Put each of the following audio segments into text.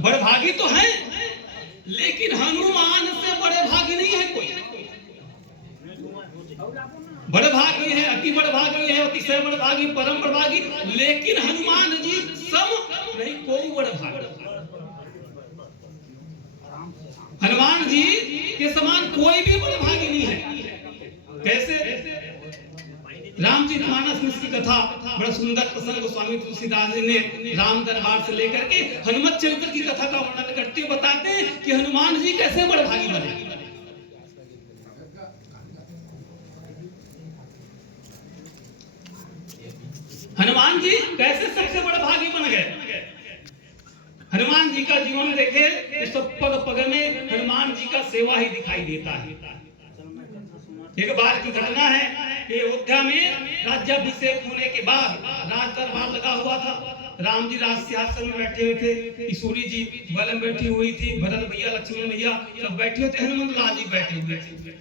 बड़भागी तो है, लेकिन हनुमान से बड़े भागी नहीं है कोई। बड़भागी है, अति बड़भागी है, अतिशय बड़भागी, परम बड़भागी, लेकिन हनुमान जी सम नहीं कोई बड़भागी। हनुमान जी के समान कोई भी बड़भागी नहीं है। कैसे? रामचरितमानस में इसकी कथा बड़ा सुंदर प्रसंग गोस्वामी तुलसीदास जी ने राम दरबार से लेकर के हनुमत चरित्र की कथा का वर्णन करते हुए बताते हैं कि हनुमान जी कैसे बड़भागी बने। हनुमान जी कैसे सबसे बड़भागी बन गए। हनुमान जी का जीवन देखे तो सब पग पग में हनुमान जी का सेवा ही दिखाई देता है। एक बार की घटना है कि अयोध्या में राज्याभिषेक होने के बाद राज दरबार लगा हुआ था। राम जी राज सिंहासन में बैठे हुए थे, किशोरी जी बगल में बैठी हुई थी, भरत भैया, लक्ष्मण भैया सब बैठे हुए थे, हनुमंत लाल जी बैठे हुए थे।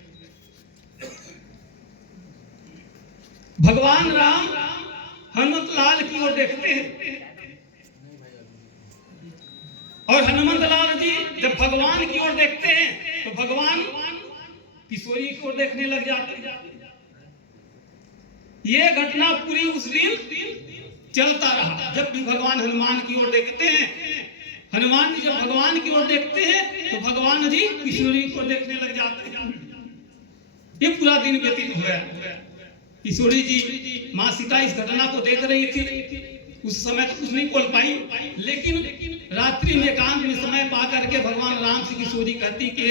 भगवान राम हनुमंत लाल की ओर देखते हैं और हनुमंत लाल जी जब भगवान की ओर देखते हैं तो भगवान किशोरी की ओर देखने लग जाते हैं। ये घटना पूरी उस दिन चलता रहा। जब भी भगवान हनुमान की ओर देखते हैं, हनुमान जी जब भगवान की ओर देखते हैं तो भगवान जी किशोरी की ओर देखने लग जाते हैं। ये पूरा दिन व्यतीत हो गया। किशोरी जी माँ सीता इस घटना को देख रही थी। उस समय तो कुछ नहीं बोल पाई, लेकिन रात्रि में एकांत में समय पा करके भगवान राम से किशोरी कहती कि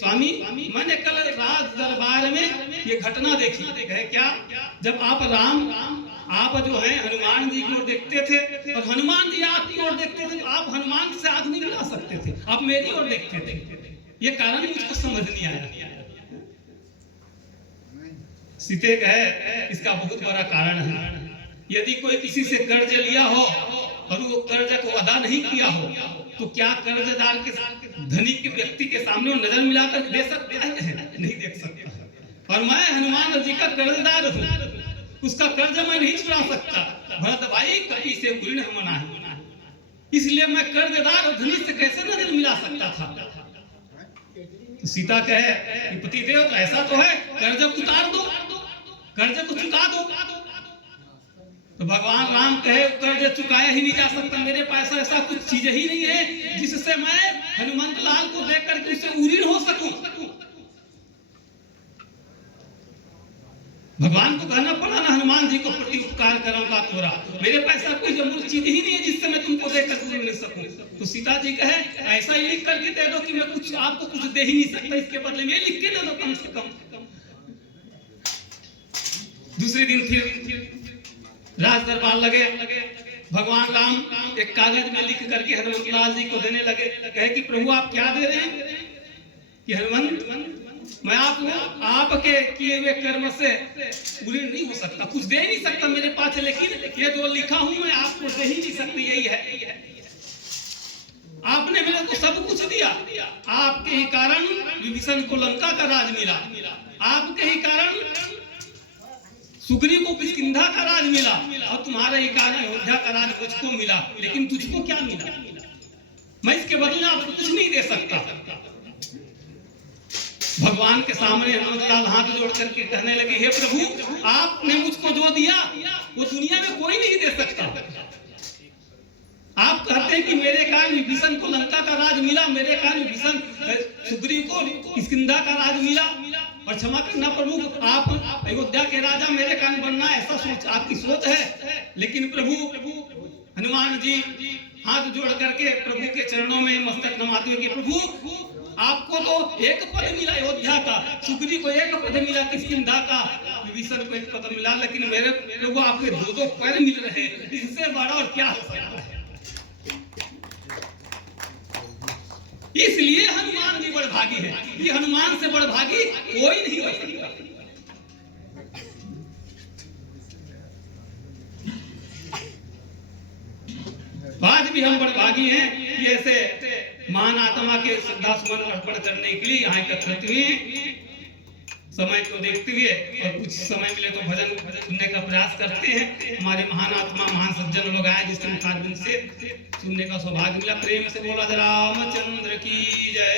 स्वामी मैंने कल राज दरबार में ये घटना देखी है। क्या? जब आप आप जो है हनुमान जी की ओर देखते थे और हनुमान जी आपकी ओर देखते थे, तो आप हनुमान से हाथ नहीं मिला सकते थे, आप मेरी ओर देखते थे। ये कारण मुझको समझ नहीं आया। सीते कहे इसका बहुत बड़ा कारण है। यदि कोई किसी से कर्ज लिया हो और वो कर्ज को अदा नहीं किया हो तो क्या कर्जदार के धनिक के व्यक्ति के सामने वो नजर मिलाकर दे सकता है? नहीं देख सकता। और मैं हनुमान जी का कर्जदार हूँ, उसका कर्ज मैं नहीं छुड़ा सकता। भरत भाई कभी से गुण मना है, इसलिए मैं कर्जदार और धनिक से कैसे नजर मिला सकता था। तो सीता कहे कि पतिदेव तो ऐसा तो है, कर्ज उतार दो, कर्ज को चुका दो। तो भगवान राम कहे कर्ज चुकाया ही नहीं जा सकता, मेरे पास ऐसा कुछ चीज ही नहीं है जिससे मैं हनुमंत लाल को देख करके उससे उरीन हो सकूं। भगवान को कहना पड़ा ना हनुमान जी को प्रति उपकार करूंगा तोरा, मेरे पास ऐसा कोई अमूल्य चीज ही नहीं है जिससे मैं तुमको देख कर उरीन नहीं सकूं। तो सीता जी कहे ऐसा ही लिख करके दे दो कि मैं कुछ आपको कुछ दे ही नहीं सकता, इसके बदले में लिख के दे दो कम से कम। दूसरे दिन फिर राज दरबार लगे। भगवान राम एक कागज में लिख करके हनुमंत लाल जी को देने लगे। कहे कि प्रभु आप क्या दे रहे हैं? कि हनुमंत मैं आपके किए हुए कर्म से पूरी नहीं हो सकता, कुछ दे नहीं सकता मेरे पास, लेकिन ये जो लिखा हूं मैं आपको दे ही नहीं सकती। यही है, आपने मेरे को सब कुछ दिया, आपके ही कारण विभीषण को लंका का राज मिला, आपके ही कारण सुग्रीव को किष्किंधा का राज मिला और तुम्हारे ही कारण अयोध्या का राज मुझको मिला, लेकिन तुझको क्या मिला? मैं इसके बदले आपको कुछ नहीं दे सकता। भगवान के सामने हनुमंत लाल हाथ जोड़ करके कहने लगे हे प्रभु आपने मुझको जो दिया वो दुनिया में कोई नहीं दे सकता। आप कहते हैं कि मेरे कारण विभीषण को लंका का राज मिला, मेरे कारण विभीषण सुग्रीव को किष्किंधा का राज मिला, और क्षमा करना प्रभु आप अयोध्या के राजा मेरे कारण बनना, ऐसा सोच आपकी सोच है। लेकिन प्रभु हनुमान जी हाथ जोड़ करके प्रभु के चरणों में मस्तक नमाते हुए कि प्रभु आपको तो एक पद मिला अयोध्या का, सुग्रीव को एक पद मिला किष्किंधा का, विभीषण को एक पद मिला, लेकिन मेरे प्रभु आपके दो पद मिल रहे हैं, इससे बड़ा और क्या हो सकता है? इसलिए हनुमान जी बड़भागी है। ये हनुमान से बड़भागी कोई नहीं हो सकता। आज भी हम बड़भागी हैं कि ऐसे महान आत्मा के श्रद्धा सुमन अर्पण करने के लिए यहाँ एकत्रित हुए। समय को देखते हुए और कुछ समय मिले तो भजन सुनने का प्रयास करते हैं। हमारे महान आत्मा महान सज्जन लोग आए जिसके मुखारबिंद से सुनने का सौभाग्य मिला। प्रेम से बोला रामचंद्र की जय।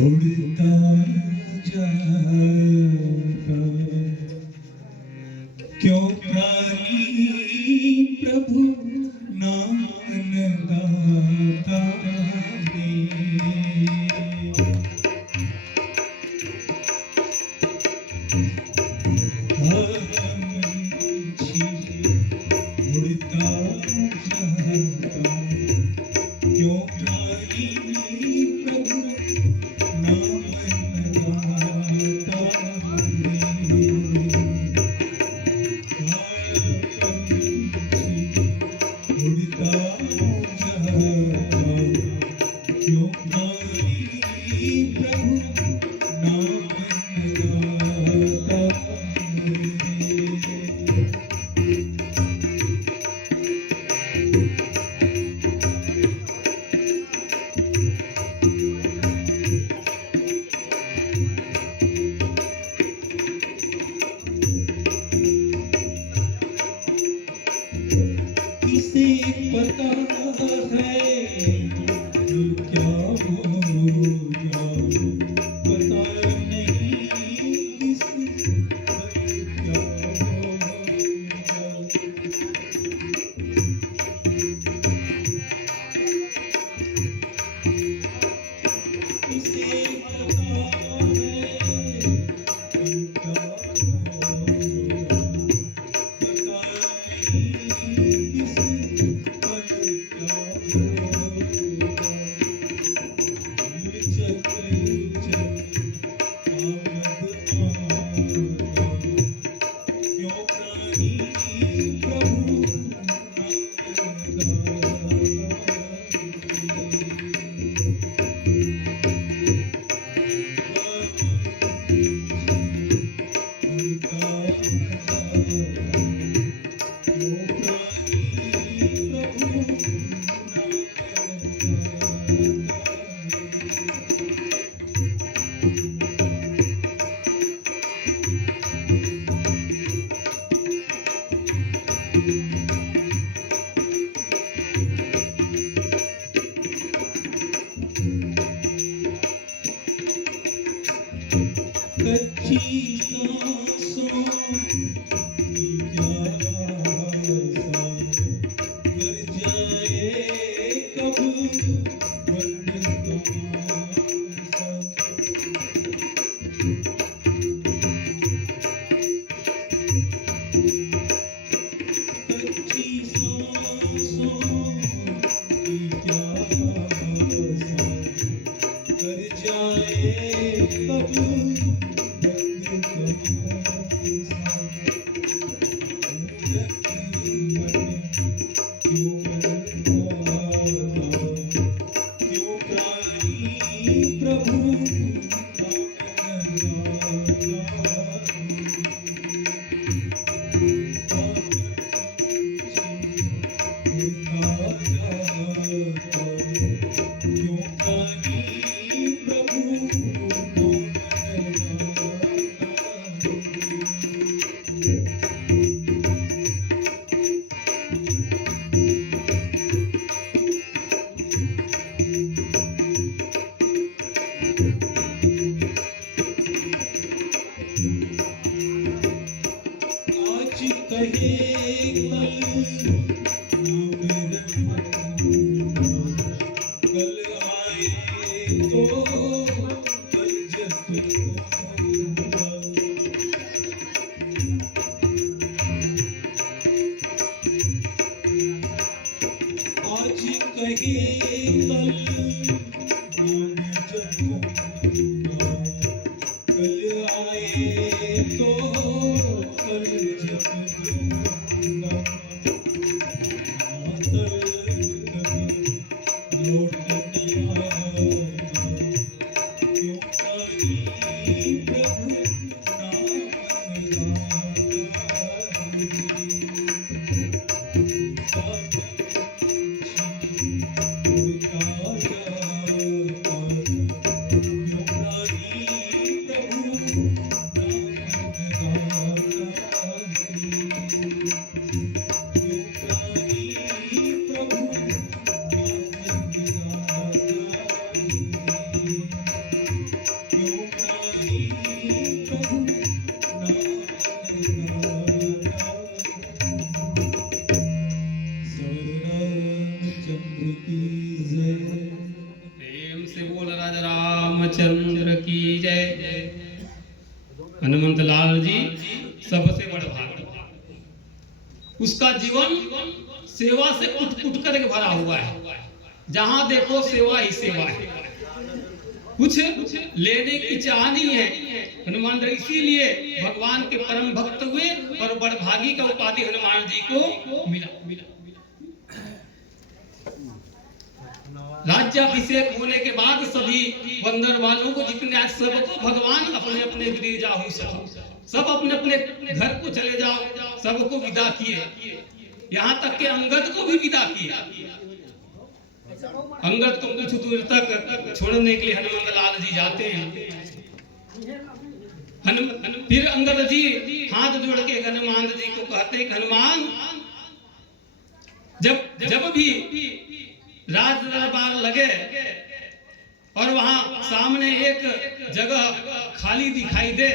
उड़ता जाता क्यों प्राणी प्रभु नाम गाता है। उड़ता जाता क्यों प्राणी प्रभु नाम गाता उड़ता जाता क्यों प्राणी प्रभु नाम गाता किसे पता है क्या होगा, पता नहीं किसे क्या होगा। किसे पता है क्या होगा, पता नहीं किसे क्या होगा। चक्र आमद आना क्यों प्राणी प्रभु कच्ची सांसों की प्यासा कर जाए कब बंद तमाशा। कच्ची सांसों की प्यासा कर जाए कब कहे कल आए तो कल जब कल आए तो कल जब दूंगा मातल कभी लौट नहीं आएगा क्यों कहीं प्रभु प्रेम से बोल राजा रामचंद्र की जय। हनुमंत लाल जी सबसे बड़ भाग, उसका जीवन सेवा से कुट कुट करके भरा हुआ है। जहां देखो सेवा ही सेवा है, कुछ लेने की चाह नहीं है। हनुमान जी इसीलिए भगवान के परम भक्त हुए और बड़भागी का उपाधि हनुमान जी को मिला। राज्याभिषेक होने के बाद सभी बंदर वालों को जितने आज सबको भगवान अपने अपने गृह जाओ, सब अपने अपने घर को चले जाओ, सबको विदा किए। यहाँ तक के अंगद को भी विदा किए। अंगद को कुछ दूर तक छोड़ने के लिए हनुमान लाल जी जाते हैं। फिर अंगद जी हाथ जोड़ के हनुमान जी को कहते हैं, हनुमान जब भी राज दरबार लगे और वहां सामने एक जगह खाली दिखाई दे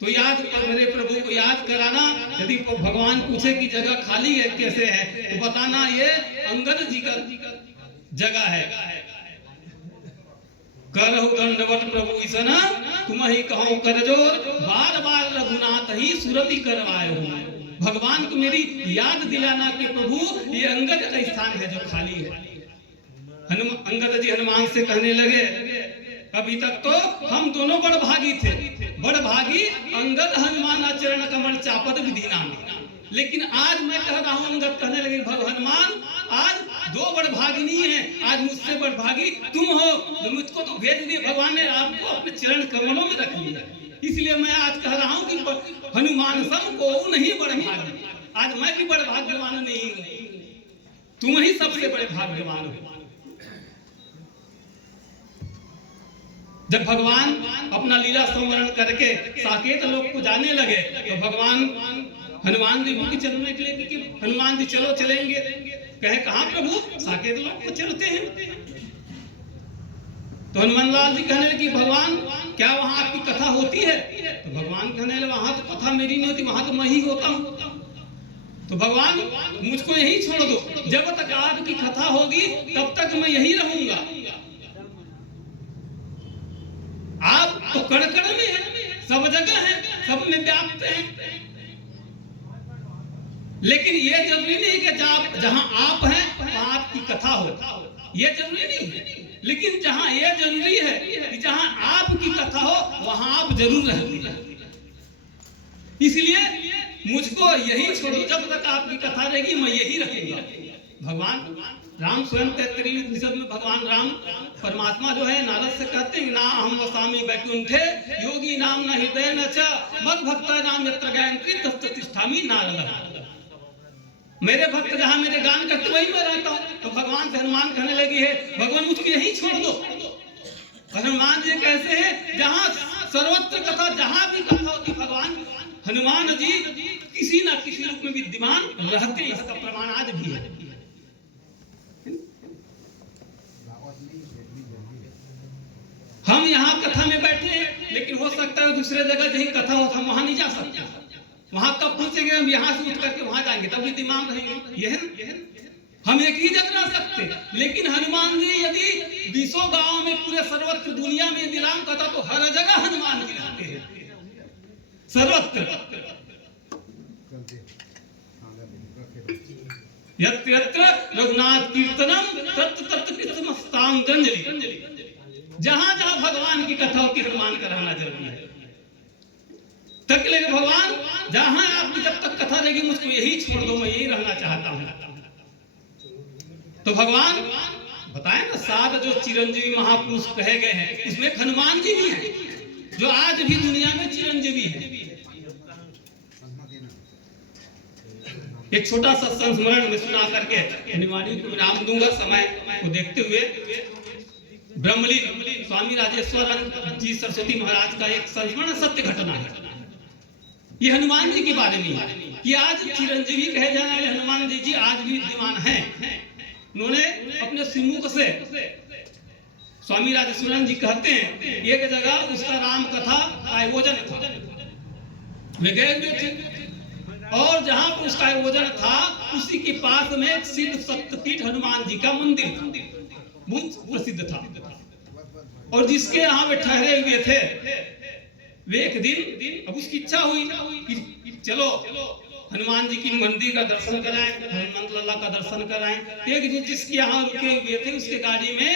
तो मेरे प्रभु को याद कराना। यदि भगवान पूछे कि जगह खाली है कैसे है तो बताना ये अंगद जी का जगह है। करहु दंडवत प्रभु ईसना तुम ही कहो कर जोर, बार बार रघुनाथ ही सुरति करवाए हो। भगवान को मेरी याद दिलाना कि प्रभु ये अंगद का स्थान है जो खाली है। अंगद जी हनुमान से कहने लगे, अभी तक तो हम दोनों बड़भागी थे, बड़भागी अंगद हनुमान चरण कमल चापत विधि नाम। लेकिन आज मैं कह रहा हूं, अंगद कहने लगे हनुमान आज दो बड़भागिनी है, आज मुझसे बड़भागी तुम हो। तो मुझको तो भेज दिए भगवान ने, आपको अपने चरण कमलों में रख लिया। इसलिए मैं आज कह रहा हूं कि हनुमान सब को नहीं बड़े भाग्य, आज मैं भी बड़े भाग्यवान नहीं हूं, तुम ही सबसे बड़े भाग्यवान हो। जब भगवान अपना लीला संवरण करके साकेत लोक को जाने लगे तो भगवान हनुमान जी के चलने के लिए कि हनुमान जी चलो चलेंगे, कहे कहां प्रभु, साकेत लोक को चलते हैं। तो हनुमान लाल जी कहने लगे भगवान क्या वहां आपकी कथा होती है? तो भगवान कहने लगे वहां तो कथा मेरी नहीं होती, वहां तो मैं ही होता हूं। तो भगवान मुझको यही छोड़ दो, जब तक आपकी कथा होगी तब तक मैं यही रहूंगा। आप तो कण कण में है, सब जगह है, सब में व्याप्त है। लेकिन ये जरूरी नहीं कि जहां आप हैं वहां आपकी कथा हो, ये जरूरी नहीं है। लेकिन जहां ये जरूरी है कि जहां आपकी कथा हो वहां आप जरूर रहेंगे। इसलिए मुझको यही छोड़ो, जब तक आपकी कथा रहेगी मैं यही रखूंगा। भगवान राम स्वयं 33 उपनिषद में भगवान राम परमात्मा जो है नारद से कहते हैं, ना हम वसामी वैकुंठे योगी नाम न हृदय न च मद भक्ता नाम यत्र गायत्री तत्र तिष्ठामि नारद। मेरे भक्त जहां मेरे गान करते वही मैं रहता हूं। तो भगवान से हनुमान कहने लगी है भगवान मुझको यही छोड़ दो। हनुमान जी कैसे हैं, जहां सर्वत्र कथा, जहां भी कथा होती भगवान हनुमान जी किसी ना किसी रूप में विद्यमान रहते हैं। इसका प्रमाण आज भी है। हम यहाँ कथा में बैठे हैं, लेकिन हो सकता है दूसरे जगह जहीं कथा हो हम वहां नहीं जा सकते। वहां कब पहुंचेंगे, हम यहाँ से उठ करके वहां जाएंगे तब विद्यमान रहेंगे। यह हम एक ही जगह रह सकते। लेकिन हनुमान जी यदि 20 गांव में पूरे सर्वत्र दुनिया में यदि राम कथा तो हर जगह हनुमान जी रहते हैं, सर्वत्र। यत्र यत्र रघुनाथ कीर्तनम तत्र तत्र कृतमस्तांजलि। जहां जहां भगवान की कथा होती हनुमान का रहना जरूरी है। तक लगे भगवान जहां आपकी जब तक कथा रहेगी मुझको यही छोड़ दो, मैं यही रहना चाहता हूं। तो भगवान बताए ना, 7 जो चिरंजीवी महापुरुष कहे गए हैं उसमें हनुमान जी भी हैं जो आज भी दुनिया में चिरंजीवी है। एक छोटा सा संस्मरण में सुना करके निवाणी को विराम दूंगा समय को देखते हुए। ब्रह्मलीन स्वामी राजेश्वर जी सरस्वती महाराज का एक संस्मरण सत्य घटना है। ये हनुमान जी के बारे में है कि आज चिरंजीवी कहे जाने वाले हनुमान जी आज भी विद्यमान हैं। उन्होंने अपने श्रीमुख से, स्वामी राजेश्वरन जी कहते हैं, एक जगह उसका राम कथा आयोजन था, वे गए हुए थे और जहां पर उसका आयोजन था उसी के पास में एक सिद्ध शक्तिपीठ हनुमान जी का मंदिर बहुत प्रसिद्ध था। और जिसके यहाँ वे ठहरे हुए थे, वे एक दिन अब उसकी इच्छा हुई कि चलो हनुमान जी की मंदिर का दर्शन कराएं, हनुमान लल्ला का दर्शन कराएं। एक दिन जिसके यहाँ रुके हुए थे उसके गाड़ी में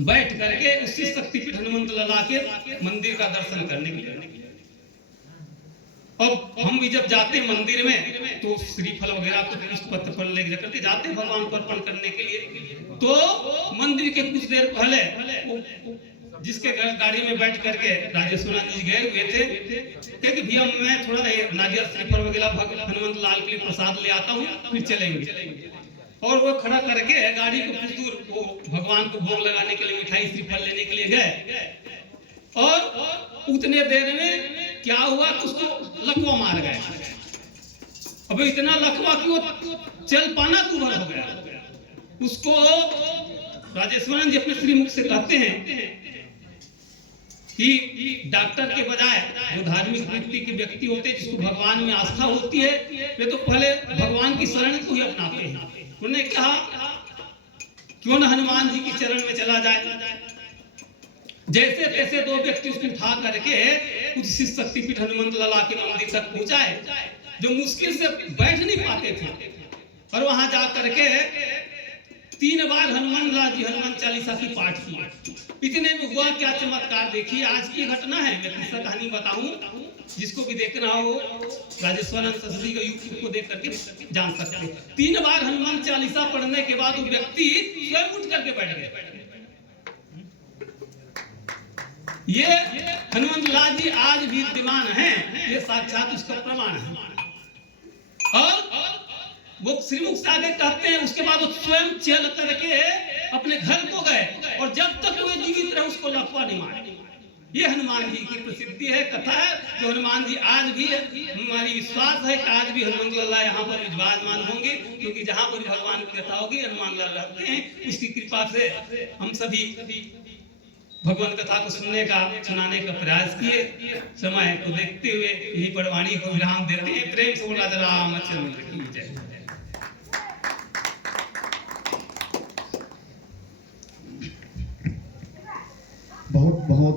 बैठ करके उसी शक्तिपीठ हनुमान लल्ला के मंदिर का दर्शन करने के लिए। अब हम भी जब जाते मंदिर में तो श्रीफल वगैरह कुछ पुष्प पत्र पर लेकर करके जाते भगवान को अर्पण करने के लिए। तो मंदिर के कुछ देर पहले जिसके गाड़ी में बैठ करके राजेश्वर जी गए हुए थे कि भैया मैं थोड़ा नारियल श्रीफल वगैरह हनुमान लाल के लिए प्रसाद ले आता हूँ, फिर चलेंगे। और वो खड़ा करके गाड़ी को कुछ दूर वो भगवान को भोग लगाने के लिए मिठाई श्रीफल लेने के लिए गए और उतने देर में क्या हुआ कि उसको लकवा मार गए। अब इतना लकवा कि वो चल पाना दूभर हो गया। उसको राजेश्वरन जी अपने श्रीमुख से कहते हैं कि डॉक्टर के बजाय जो धार्मिक वृत्ति के व्यक्ति होते हैं जिसको भगवान में आस्था होती है वे तो पहले भगवान की शरण को ही अपनाते हैं। उन्होंने कहा क्यों न हनुमान जी की चरण में चला जाए। जैसे तैसे 2 व्यक्ति उसको उठा करके उस शक्तिपीठ हनुमान लल्ला के मंदिर तक पहुंचाए, जो मुश्किल से बैठ नहीं पाते थे। और वहां जा करके 3 बार हनुमान चालीसा की पाठ किया। इतने में हुआ क्या चमत्कार, देखिए आज की घटना है। मैं किस्सा कहानी बताऊं, जिसको भी देखना हो राजेश्वरन सरस्वती का यूट्यूब को देख करके जान सकते हैं। 3 बार हनुमान चालीसा पढ़ने के बाद वो व्यक्ति स्वयं उठ करके बैठ गए। ये हनुमान लाल जी आज भी विद्यमान हैं, ये साक्षात उसका प्रमाण है। और वो श्रीमुख से आगे कहते हैं उसके बाद वो स्वयं चल करके अपने घर को गए और जब तक वो जीवित रहे उसको लकवा नहीं मारे। ये हनुमान जी की प्रसिद्धि है, कथा है। तो हनुमान जी आज भी हमारी विश्वास है कि आज भी हनुमान लल्ला यहाँ पर विराजमान होंगे, क्योंकि जहाँ पर भगवान की कथा होगी हनुमान लल्ला रहते हैं। उसकी कृपा से हम सभी भगवान कथा को सुनाने का प्रयास किए। समय को देखते हुए यही परवाणी को विराम देते हैं। प्रेम से बोला रामचंद्र की जय। बहुत बहुत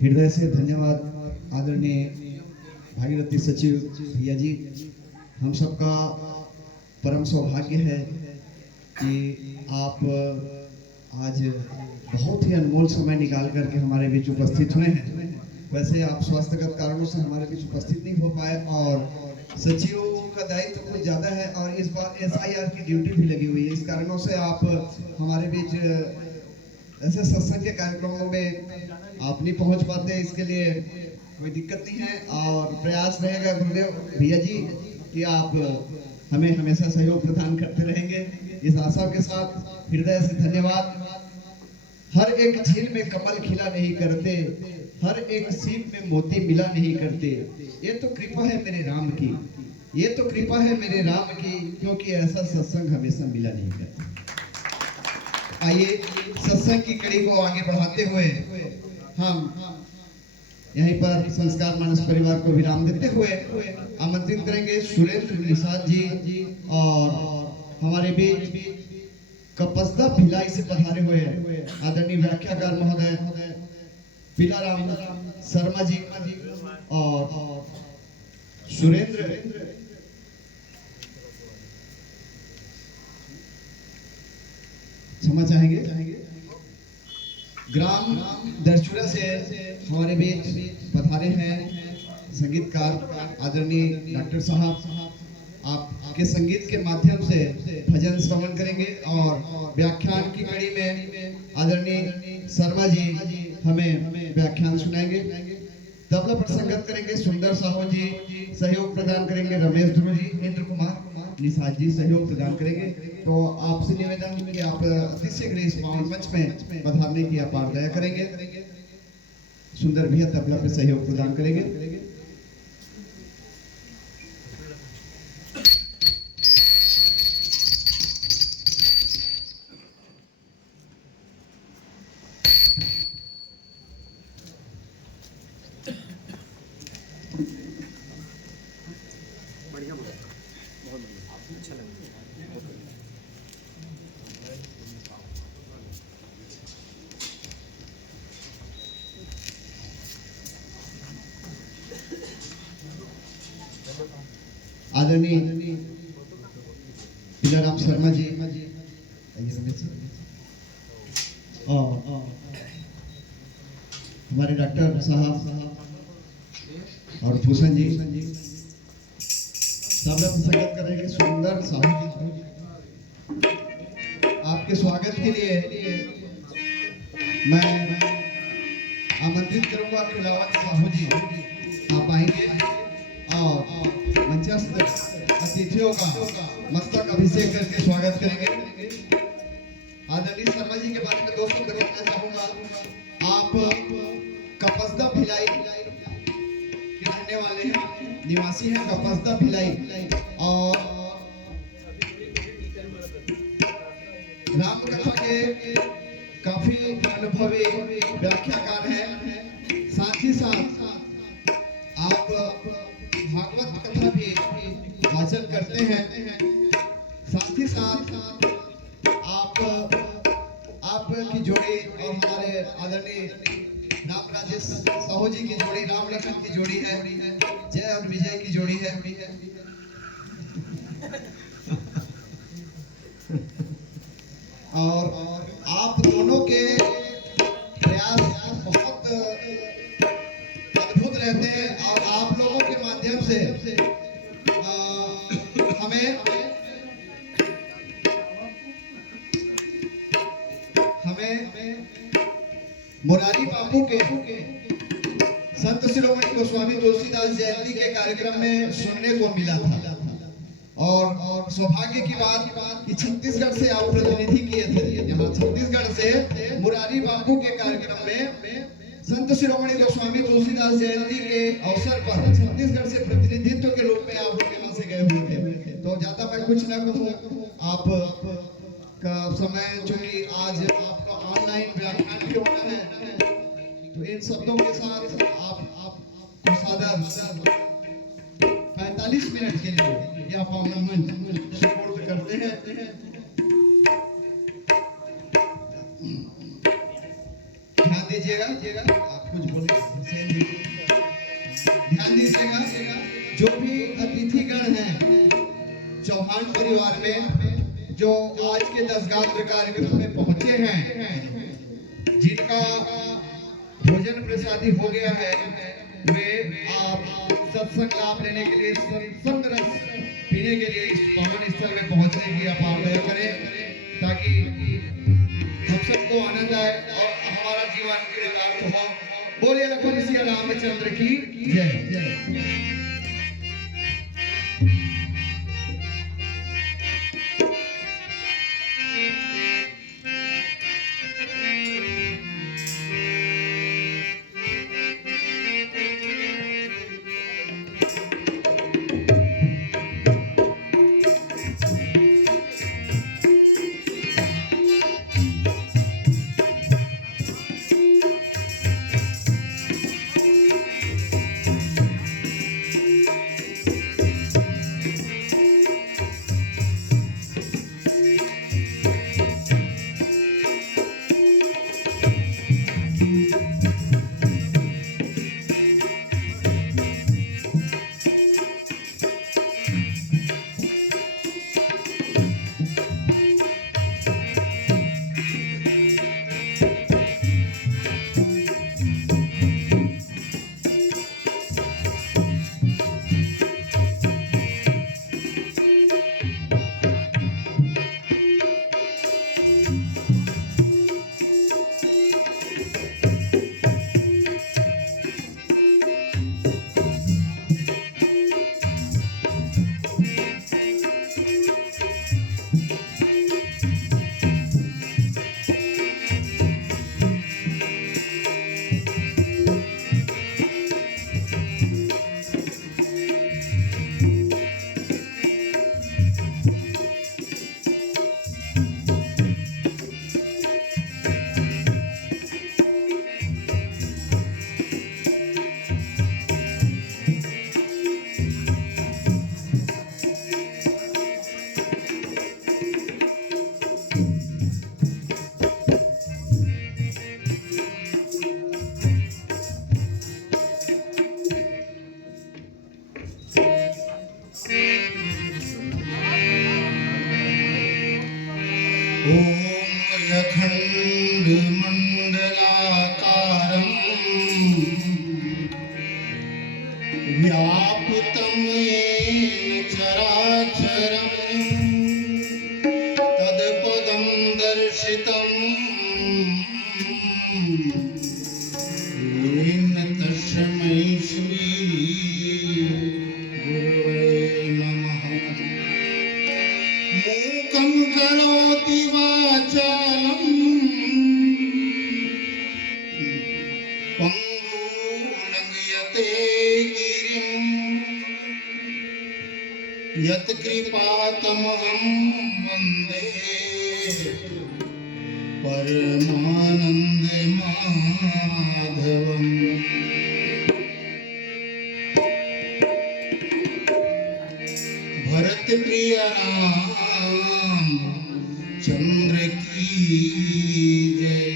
हृदय से धन्यवाद आदरणीय भागीरथी सचिव भैया जी। हम सबका परम सौभाग्य है कि आप आज बहुत ही अनमोल समय निकाल करके हमारे बीच उपस्थित हुए हैं। वैसे आप स्वास्थ्यगत कारणों से हमारे बीच उपस्थित नहीं हो पाए और सचिवों का दायित्व कुछ ज़्यादा है और इस बार SIR की ड्यूटी भी लगी हुई है। इस कारणों से आप हमारे बीच ऐसे सत्संग के कार्यक्रमों में आप नहीं पहुंच पाते, इसके लिए कोई दिक्कत नहीं है। और प्रयास रहेगा गुरुदेव भैया जी कि आप हमें हमेशा सहयोग प्रदान करते रहेंगे। इस आशा के साथ हृदय से धन्यवाद। हर एक झील में कमल खिला नहीं करते, हर एक सीप में मोती मिला नहीं करते। ये तो कृपा है मेरे राम की, ये तो कृपा है मेरे राम की, क्योंकि ऐसा सत्संग हमेशा मिला नहीं करता। आइए सत्संग की कड़ी को आगे बढ़ाते हुए हम यहीं पर संस्कार मानस परिवार को विराम देते हुए आमंत्रित करेंगे सुरेंद्र निषाद जी और हमारे बीच कपसदा भिलाई से पधारे हुए आदरणीय व्याख्याकार महोदय पीलाराम शर्मा जी और सुरेंद्र क्षमा चाहेंगे ग्राम दरचूरा से हमारे बीच पधारे हैं संगीतकार आदरणीय डॉक्टर साहब। आपके संगीत के माध्यम से भजन श्रवण करेंगे और व्याख्यान की कड़ी में आदरणीय शर्मा जी हमें व्याख्यान सुनाएंगे। तबला पर संगत करेंगे सुंदर साहू जी, सहयोग प्रदान करेंगे रमेश ध्रुव जी, इंद्र कुमार निषाद जी सहयोग प्रदान करेंगे। तो आपसे निवेदन कि आप अति शीघ्र इस पावन मंच में पधारने की अपार दया करेंगे। सुंदर भैया तबला पे सहयोग प्रदान करेंगे। आदरणीय पीलाराम शर्मा जी और हमारे डॉक्टर साहब और भूषण जी तबला पर संगत करेंगे सुंदर साहू जी। आपके स्वागत के लिए मैं आमंत्रित करूंगा खिलावत साहू जी आप आएंगे और मंचस्थ अतिथियों का मस्तक अभिषेक करके स्वागत करेंगे। आदरणीय शर्मा जी के बारे में दो शब्द बोलना चाहूंगा। आप कपसदा भिलाई के रहने वाले हैं, निवासी हैं कपसदा भिलाई और राम कथा के काफी अनुभवी व्याख्याकार हैं। साथ ही साथ आप भागवत कथा भी वाचन करते हैं। साथ ही साथ आपकी जोड़ी और हमारे आदरणीय राम राजेश साहू जी की जोड़ी, राम लखन की जोड़ी है, जय और विजय की जोड़ी है। और आप दोनों के प्रयास बहुत अद्भुत रहते हैं और आप लोगों के माध्यम से हमें मुरारी बापू के संत शिरोमणि गोस्वामी तुलसीदास जयंती के कार्यक्रम में सुनने को मिला था और सौभाग्य की बात कि छत्तीसगढ़ से आप प्रतिनिधि किए थे। यहाँ छत्तीसगढ़ से मुरारी बापू के कार्यक्रम में संत शिरोमणि गोस्वामी तुलसीदास जयंती के अवसर पर छत्तीसगढ़ से प्रतिनिधित्व के रूप में आप लोग यहाँ से गए हुए थे। तो ज्यादा मैं कुछ न कहूँ, आप का समय चूंकि आज आपका ऑनलाइन व्याख्यान भी होना है, तो इन शब्दों के साथ आप सादर 45 मिनट के लिए यह पावन मंच सुपुर्द करते हैं। ध्यान दीजिएगा, आप कुछ बोले ध्यान दीजिएगा। जो भी अतिथिगण हैं चौहान परिवार में जो आज के 10 गात्र कार्यक्रम में पहुंचे हैं, जिनका भोजन प्रसादी हो गया है, वे आप सत्संग लाभ लेने के लिए, सत्संग रस पीने के लिए इस पावन स्थल में पहुंचने की अपार दया करें, ताकि हम सबको आनंद आए और हमारा जीवन कृतार्थ हो। बोलिए लखन सिया रामचंद्र की जय। येन तस्मै श्री गुरवे नमः। मूकं करोति वाचालं पंगुलंघयते गिरिं यत्कृपातमहं वन्दे परमानंद माधवम्। भरत प्रिय राम चंद्र की जय।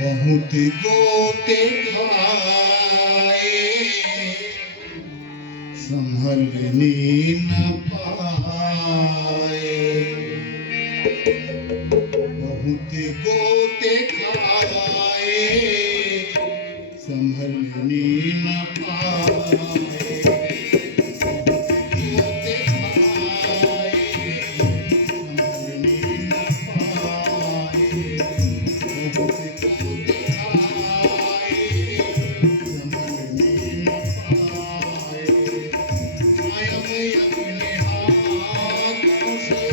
बहुत गोते खाए संभलने न पाए। बहुत गोते खाए संभलने न पाए। गोते खाए संभलने न पाए। बहुत गोते खाए संभलने न पाए। स्वयं अपने हाथों से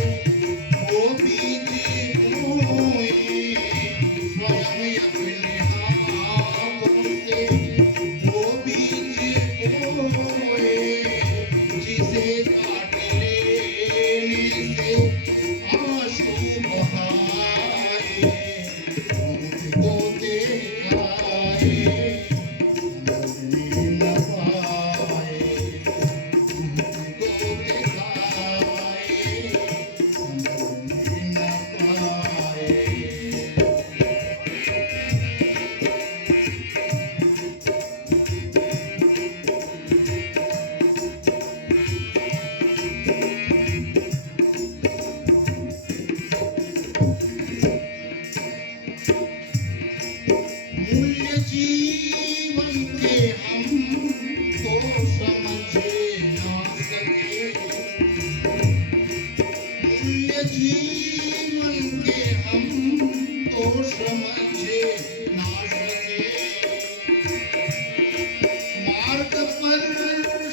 वो बीज बोए। स्वयं अपने हाथों से वो बीज बोए। जिसे काट लेने से आंसू बहाए। बहुत गोते खाए संभलने न पाए। गोते खाए संभलने न पाए। मूल्य जीवन के हम तो समझे ना सके। मूल्य जीवन के हम तो समझे ना सके। मार्ग पर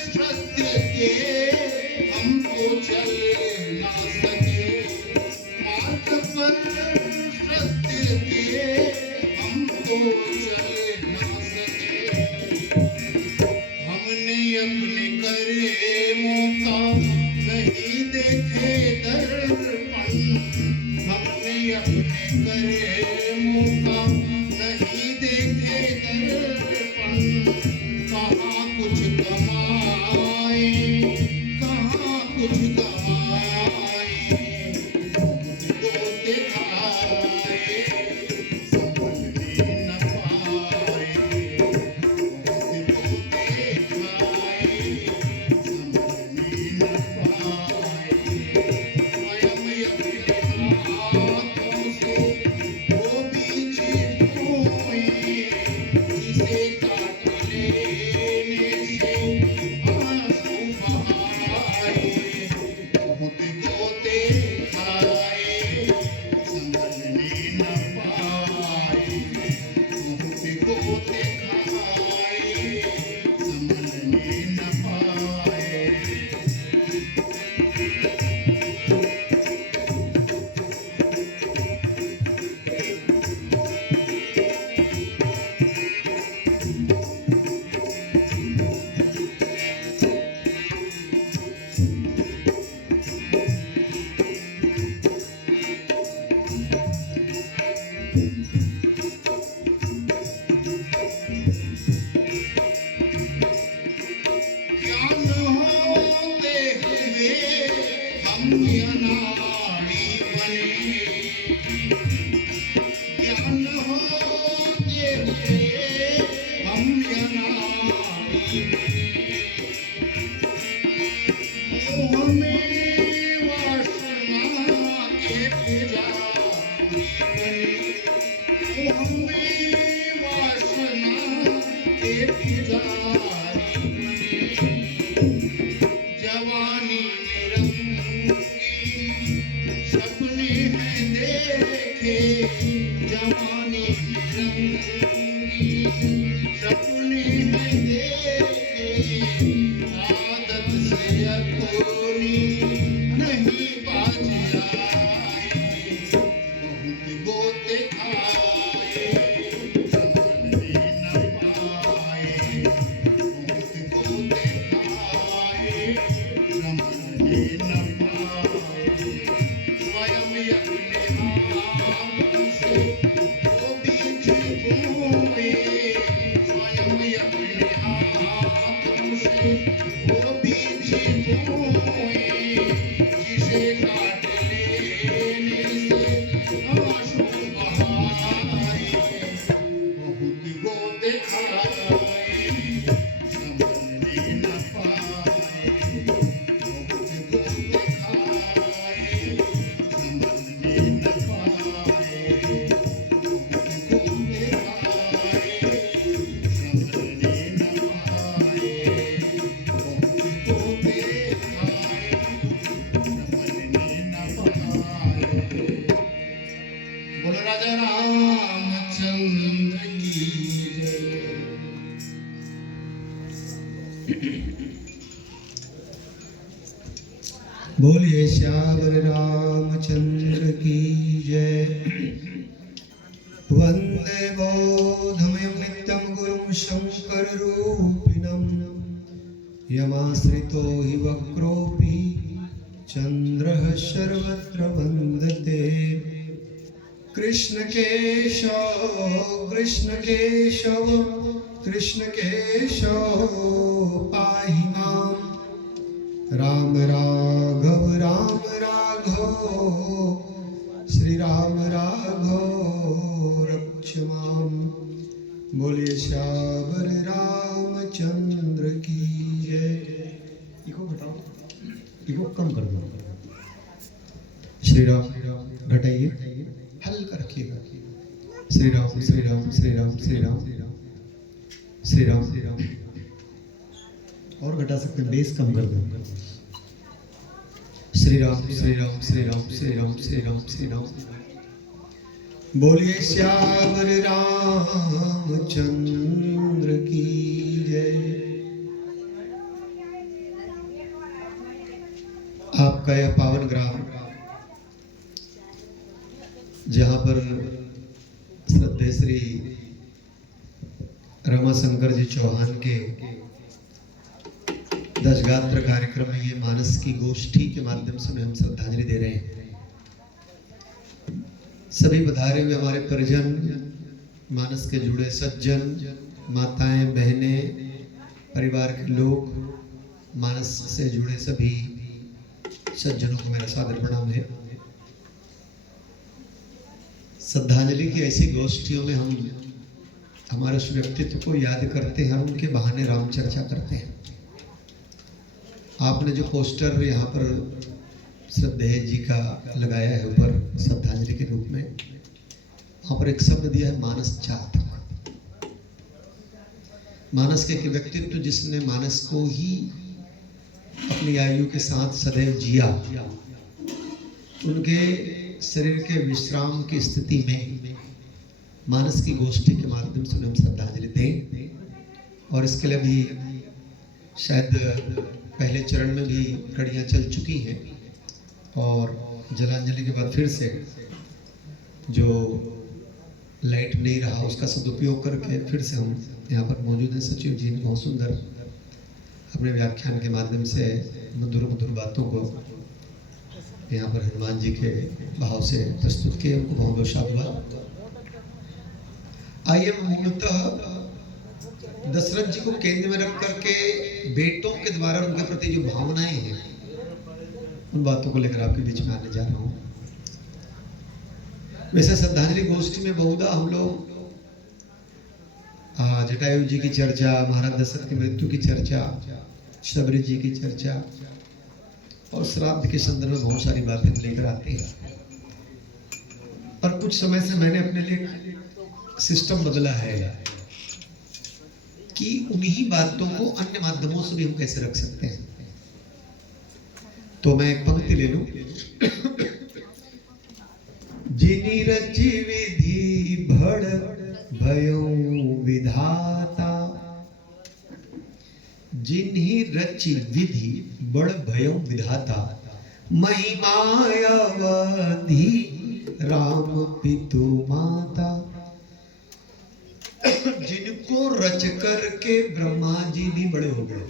सत्य के हम तो चल ना सके। मार्ग पर सत्य के हम तो चल ना सके। हमने अपने कर्मों का नहीं देखे दर्पण। हमने अपने कर्मों का नहीं देखे दर्पण। कहाँ कुछ कमाए कहाँ कुछ गवाए। बहुत गोते खाए संभलने न पाए। बहुत गोते खाए संभलने न पाए। स्वयं अपने हाथों से वो बीज बोए। जिसे काट लेने से आंसू बहाए। बहुत गोते खाए संभलने न पाए। बहुत गोते खाए संभलने न पाए। ज्ञान होते हुए हम अनाड़ी बने। ज्ञान होते हुए हम अनाड़ी बने। मोह में वासना के पुजारी बने। मोह में वासना के पुजारी बने। वो बीच बोए जिसे काट लेने से आंसू बहाए बहुत को दिखाए समझने न पाए बहुत को दिखाए समझने न पाए बहुत को दिखाए समझने न पाए बहुत को दिखाए समझने न पाए। बोलो राजा रामचंद्र की जय। बोलिए श्यावर रामचंद्र की जय। वंदे बोधमयं नित्यं गुरुं शंकर रूपिणं यमाश्रितो हि वक्रोऽपि चंद्रः सर्वत्र वन्दते। कृष्ण केशव कृष्ण केशव कृष्ण केशव पाहि माम्। राम राघव श्री राम राघव रक्ष माम्। बोलिए श्यावर रामचंद्र की जय। इको घटाओ, इको कम कर दो। श्री राम घटाइए, हल्का रखिएगा। श्री राम श्री राम श्री राम श्री राम श्री राम श्री राम। और घटा सकते हैं, बेस कम कर दो। श्री राम श्री राम श्री राम श्री राम श्री राम श्री राम। बोलिए श्यावर रामचंद्र की जय। आपका यह पावन ग्राम जहाँ पर श्रद्धेय श्री रमाशंकर जी चौहान के दशगात्र कार्यक्रम में ये मानस की गोष्ठी के माध्यम से उन्हें हम श्रद्धांजलि दे रहे हैं। सभी पधारे हुए हमारे परिजन, मानस के जुड़े सज्जन, माताएं, बहनें, परिवार के लोग, मानस से जुड़े सभी सज्जनों को मेरा सादर प्रणाम है। श्रद्धांजलि की ऐसी गोष्ठियों में हम हमारे उस व्यक्तित्व को याद करते हैं और उनके बहाने राम चर्चा करते हैं। आपने जो पोस्टर यहाँ पर श्रद्धेय जी का लगाया है ऊपर श्रद्धांजलि के रूप में, वहाँ पर एक शब्द दिया है मानस चातक। मानस के व्यक्तित्व जिसने मानस को ही अपनी आयु के साथ सदैव जिया, उनके शरीर के विश्राम की स्थिति में मानस की गोष्ठी के माध्यम से उन्हें हम श्रद्धांजलि दें। और इसके लिए भी शायद पहले चरण में भी कड़ियाँ चल चुकी हैं और जलांजलि के बाद फिर से जो लाइट नहीं रहा उसका सदुपयोग करके फिर से हम यहाँ पर मौजूद हैं। सचिव जी ने बहुत सुंदर अपने व्याख्यान के माध्यम से मधुर मधुर बातों को यहाँ पर हनुमान जी के भाव से प्रस्तुत किए, उनको बहुत बहुत साधुवाद। आइए मूलतः दशरथ जी को केंद्र में रख करके बेटों के द्वारा उनके प्रति जो भावनाएं हैं उन बातों को लेकर आपके बीच में आने जा रहा हूँ। वैसे श्रद्धांजलि गोष्ठी में बहुधा हम लोग जटायु जी की चर्चा, महाराज दशरथ की मृत्यु की चर्चा, शबरी जी की चर्चा और श्राद्ध के संदर्भ में बहुत सारी बातें लेकर आते हैं। और कुछ समय से मैंने अपने लिए सिस्टम बदला है कि उन्हीं बातों को अन्य माध्यमों से भी हम कैसे रख सकते हैं। तो मैं एक पंक्ति ले लूं। जिनी रचि विधि भड़ भयो विधाता, जिन्हीं रचि विधि बड़ भयो विधाता, महिमायवधि राम पितु माता। जिनको रच करके ब्रह्मा जी भी बड़े हो गए,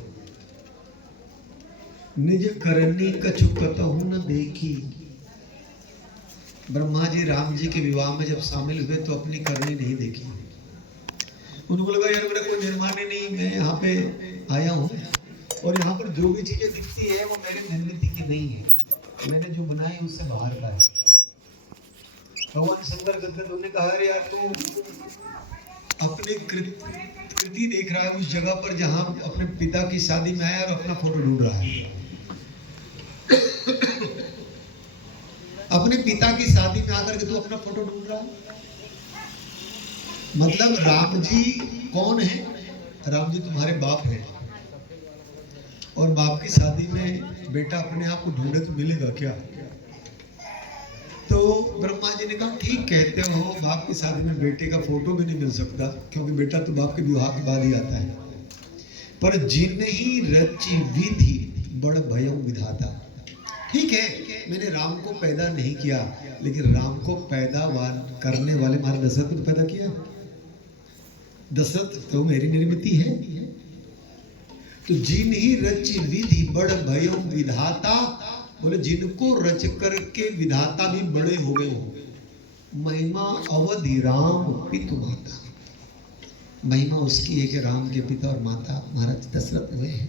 निज करनी कछु कतहु न देखी। ब्रह्मा जी राम जी के विवाह में जब शामिल हुए तो अपनी करनी नहीं देखी। उनको लगा यार मेरा कोई मेहमान ही नहीं, मैं यहाँ पे आया हूँ और यहाँ पर जो भी चीजें दिखती है वो मेरे निर्मित की नहीं है, मैंने जो बनाया है उससे बाहर का है। भगवान शंकर गदगद ने कहा, अरे यार तू अपनी कृति देख रहा है उस जगह पर जहाँ अपने पिता की शादी में आया और अपना फोटो ढूंढ रहा है। अपने पिता की शादी में आकर के तू अपना फोटो ढूंढ रहा है। मतलब राम जी कौन है? राम जी तुम्हारे बाप हैं, और बाप की शादी में बेटा अपने आप को ढूंढे तो मिलेगा क्या? तो ब्रह्मा जी ने कहा, ठीक कहते हो, बाप की शादी में बेटे का फोटो भी नहीं मिल सकता, क्योंकि बेटा तो बाप के विवाह के बाद ही आता है। पर जिन ही रचि विधि बड़ भयं विधाता। ठीक है, मैंने राम को पैदा नहीं किया, लेकिन राम को पैदा करने वाले महाराज दशरथ को तो पैदा किया। दशरथ तो मेरी निर्मित है। तो जिन ही रच विधि बड़ भयं विधाता, बोले जिनको रच करके विधाता भी बड़े हो गए हो। महिमा अवधि राम पितु माता, महिमा उसकी है कि राम के पिता और माता महाराज दशरथ हुए हैं।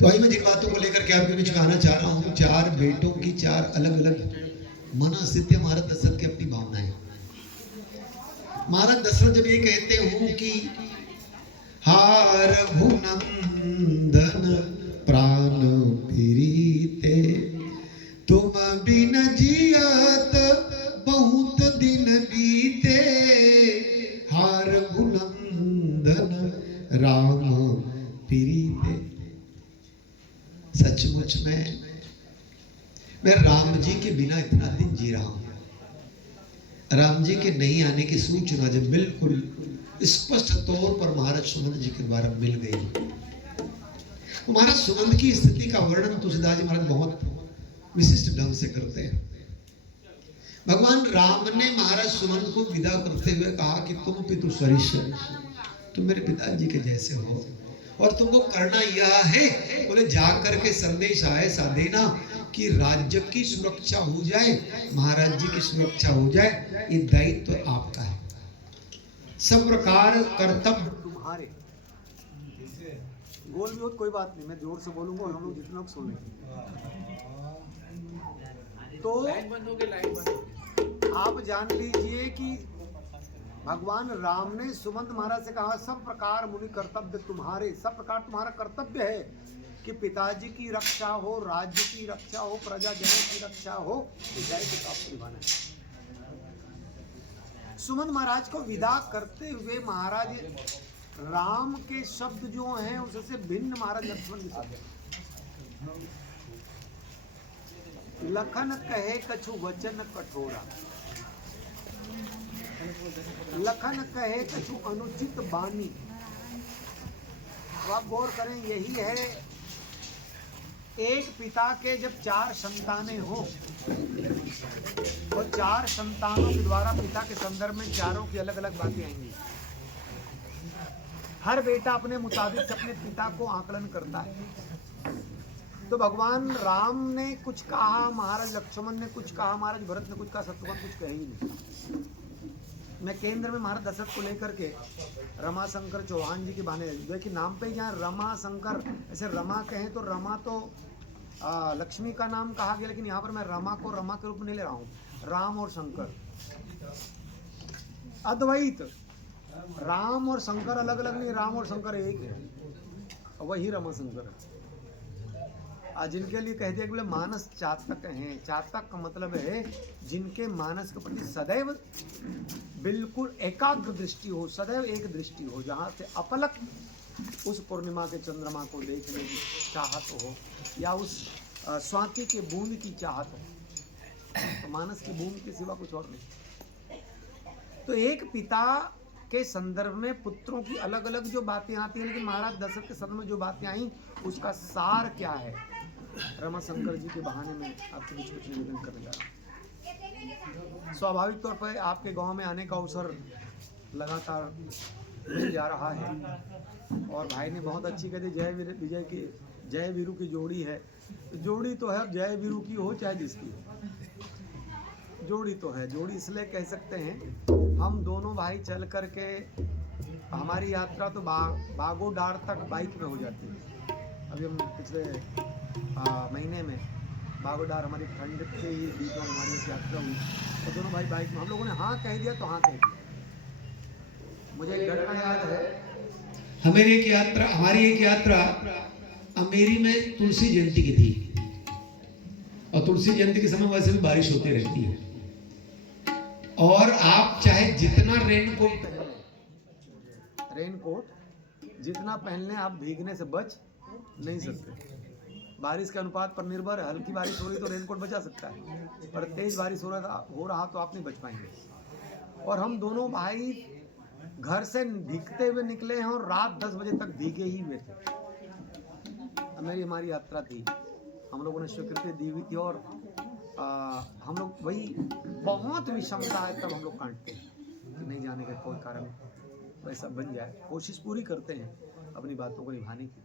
तो आई मैं जिन बातों को लेकर के आपके बीच कहना चाह रहा हूँ, 4 बेटों की 4 अलग अलग मनस्थिति महाराज दशरथ की अपनी भावनाएं। महाराज दशरथ जब ये कहते हो कि हार रघुनंदन प्राण प्रीते, तुम बिन जियत बहुत दिन बीते, हार रघुनंदन राम प्रीते। सचमुच में मैं राम जी के बिना इतना दिन जी रहा हूं। राम जी के नहीं आने की सूचना जब बिल्कुल स्पष्ट तौर पर महाराज सुमंत जी के द्वारा मिल गई, तो महाराज सुमंत की स्थिति का वर्णन तुलसीदास जी महाराज बहुत विशिष्ट ढंग से करते हैं। भगवान राम ने महाराज सुमंत को विदा करते हुए कहा कि तुम पितु सरिष, तुम मेरे पिताजी के जैसे हो, और तुमको करना यह है, बोले जाकर के संदेश आए सा देना कि राज्य की सुरक्षा हो जाए, महाराज जी की सुरक्षा हो जाए, ये दायित्व तो आपका है। सब प्रकार कर्तव्य तुम्हारे। गोल भी हो कोई बात नहीं, मैं जोर से बोलूंगा और हम लोग जितना सुन लेंगे। तो आप जान लीजिए कि भगवान राम ने सुमंत महाराज से कहा, सब प्रकार मुनि कर्तव्य तुम्हारे, सब प्रकार तुम्हारा कर्तव्य है कि पिताजी की रक्षा हो, राज्य की रक्षा हो, प्रजाजनों की रक्षा हो, तो दायित्व तो आपको निभाना है। सुमंत महाराज को विदा करते हुए महाराज राम के शब्द जो हैं उससे भिन्न महाराज लक्ष्मण के शब्द। लखन कहे कछु वचन कठोरा, लखन कहे कछु अनुचित बानी। तो आप गौर करें, यही है एक पिता के जब 4 संतानें हो और 4 संतानों के द्वारा पिता के संदर्भ में चारों की अलग अलग बातें आएंगी। हर बेटा अपने मुताबिक अपने पिता को आकलन करता है। तो भगवान राम ने कुछ कहा, महाराज लक्ष्मण ने कुछ कहा, महाराज भरत ने कुछ कहा, शत्रुघ्न कुछ कहे ही नहीं। मैं केंद्र में महाराज दशरथ को लेकर के रमा शंकर चौहान जी के बहाने देखिए नाम पे जहाँ रमा शंकर, ऐसे रमा कहें तो रमा तो लक्ष्मी का नाम कहा गया, लेकिन यहाँ पर मैं रमा को रमा के रूप में नहीं ले रहा हूँ। राम और शंकर अद्वैत, राम और शंकर अलग अलग नहीं, राम और शंकर एक है, वही रमा शंकर है। जिनके लिए कहते हैं कि बोले मानस चातक हैं। चातक का मतलब है जिनके मानस के प्रति सदैव बिल्कुल एकाग्र दृष्टि हो, सदैव एक दृष्टि हो, जहाँ से अपलक उस पूर्णिमा के चंद्रमा को देखने की चाहत हो, या उस स्वाति के बूंद की चाहत हो। तो मानस की बूंद के सिवा कुछ और नहीं। तो एक पिता के संदर्भ में पुत्रों की अलग अलग जो बातें आती हैं, लेकिन महाराज दशरथ के संदर्भ में जो बातें आई उसका सार क्या है, रमाशंकर जी के बहाने में आपके बीच कुछ निवेदन करने जा रहा हूँ। स्वाभाविक तौर पर आपके गांव में आने का अवसर लगातार मिल जा रहा है, और भाई ने बहुत अच्छी कहती जय विजय की, जय वीरू की जोड़ी है। जोड़ी तो है, जय वीरू की हो चाहे जिसकी हो, जोड़ी तो है। जोड़ी इसलिए कह सकते हैं, हम दोनों भाई चल करके हमारी यात्रा तो बागोडार तक बाइक में हो जाती है। अभी हम पिछले महीने में बागोडार हमारी ठंड के ही बीचों में हमारी एक यात्रा हुई और दोनों भाई बाइक में, हम लोगों ने हाँ कह दिया तो हाँ कह दिया। मुझे एक घटना याद है, हमारी एक यात्रा अमेरी में तुलसी जयंती की थी, और तुलसी जयंती के समय वैसे भी बारिश होती रहती है, और आप चाहे जितना रेनकोट जितना पहन लें आप भीगने से बच नहीं सकते। बारिश के अनुपात पर निर्भर है, हल्की बारिश हो रही तो रेनकोट बचा सकता है, पर तेज बारिश हो रहा तो आप नहीं बच पाएंगे। और हम दोनों भाई घर से भीगते हुए निकले हैं और रात 10 बजे तक भीगे ही हुए थे। हमारी यात्रा थी, हम लोगों ने स्वीकृति दी हुई थी, और हम लोग वही बहुत विषमता है तब हम लोग काटते हैं कि नहीं जाने का कोई कारण वैसा बन जाए, कोशिश पूरी करते हैं अपनी बातों को निभाने की।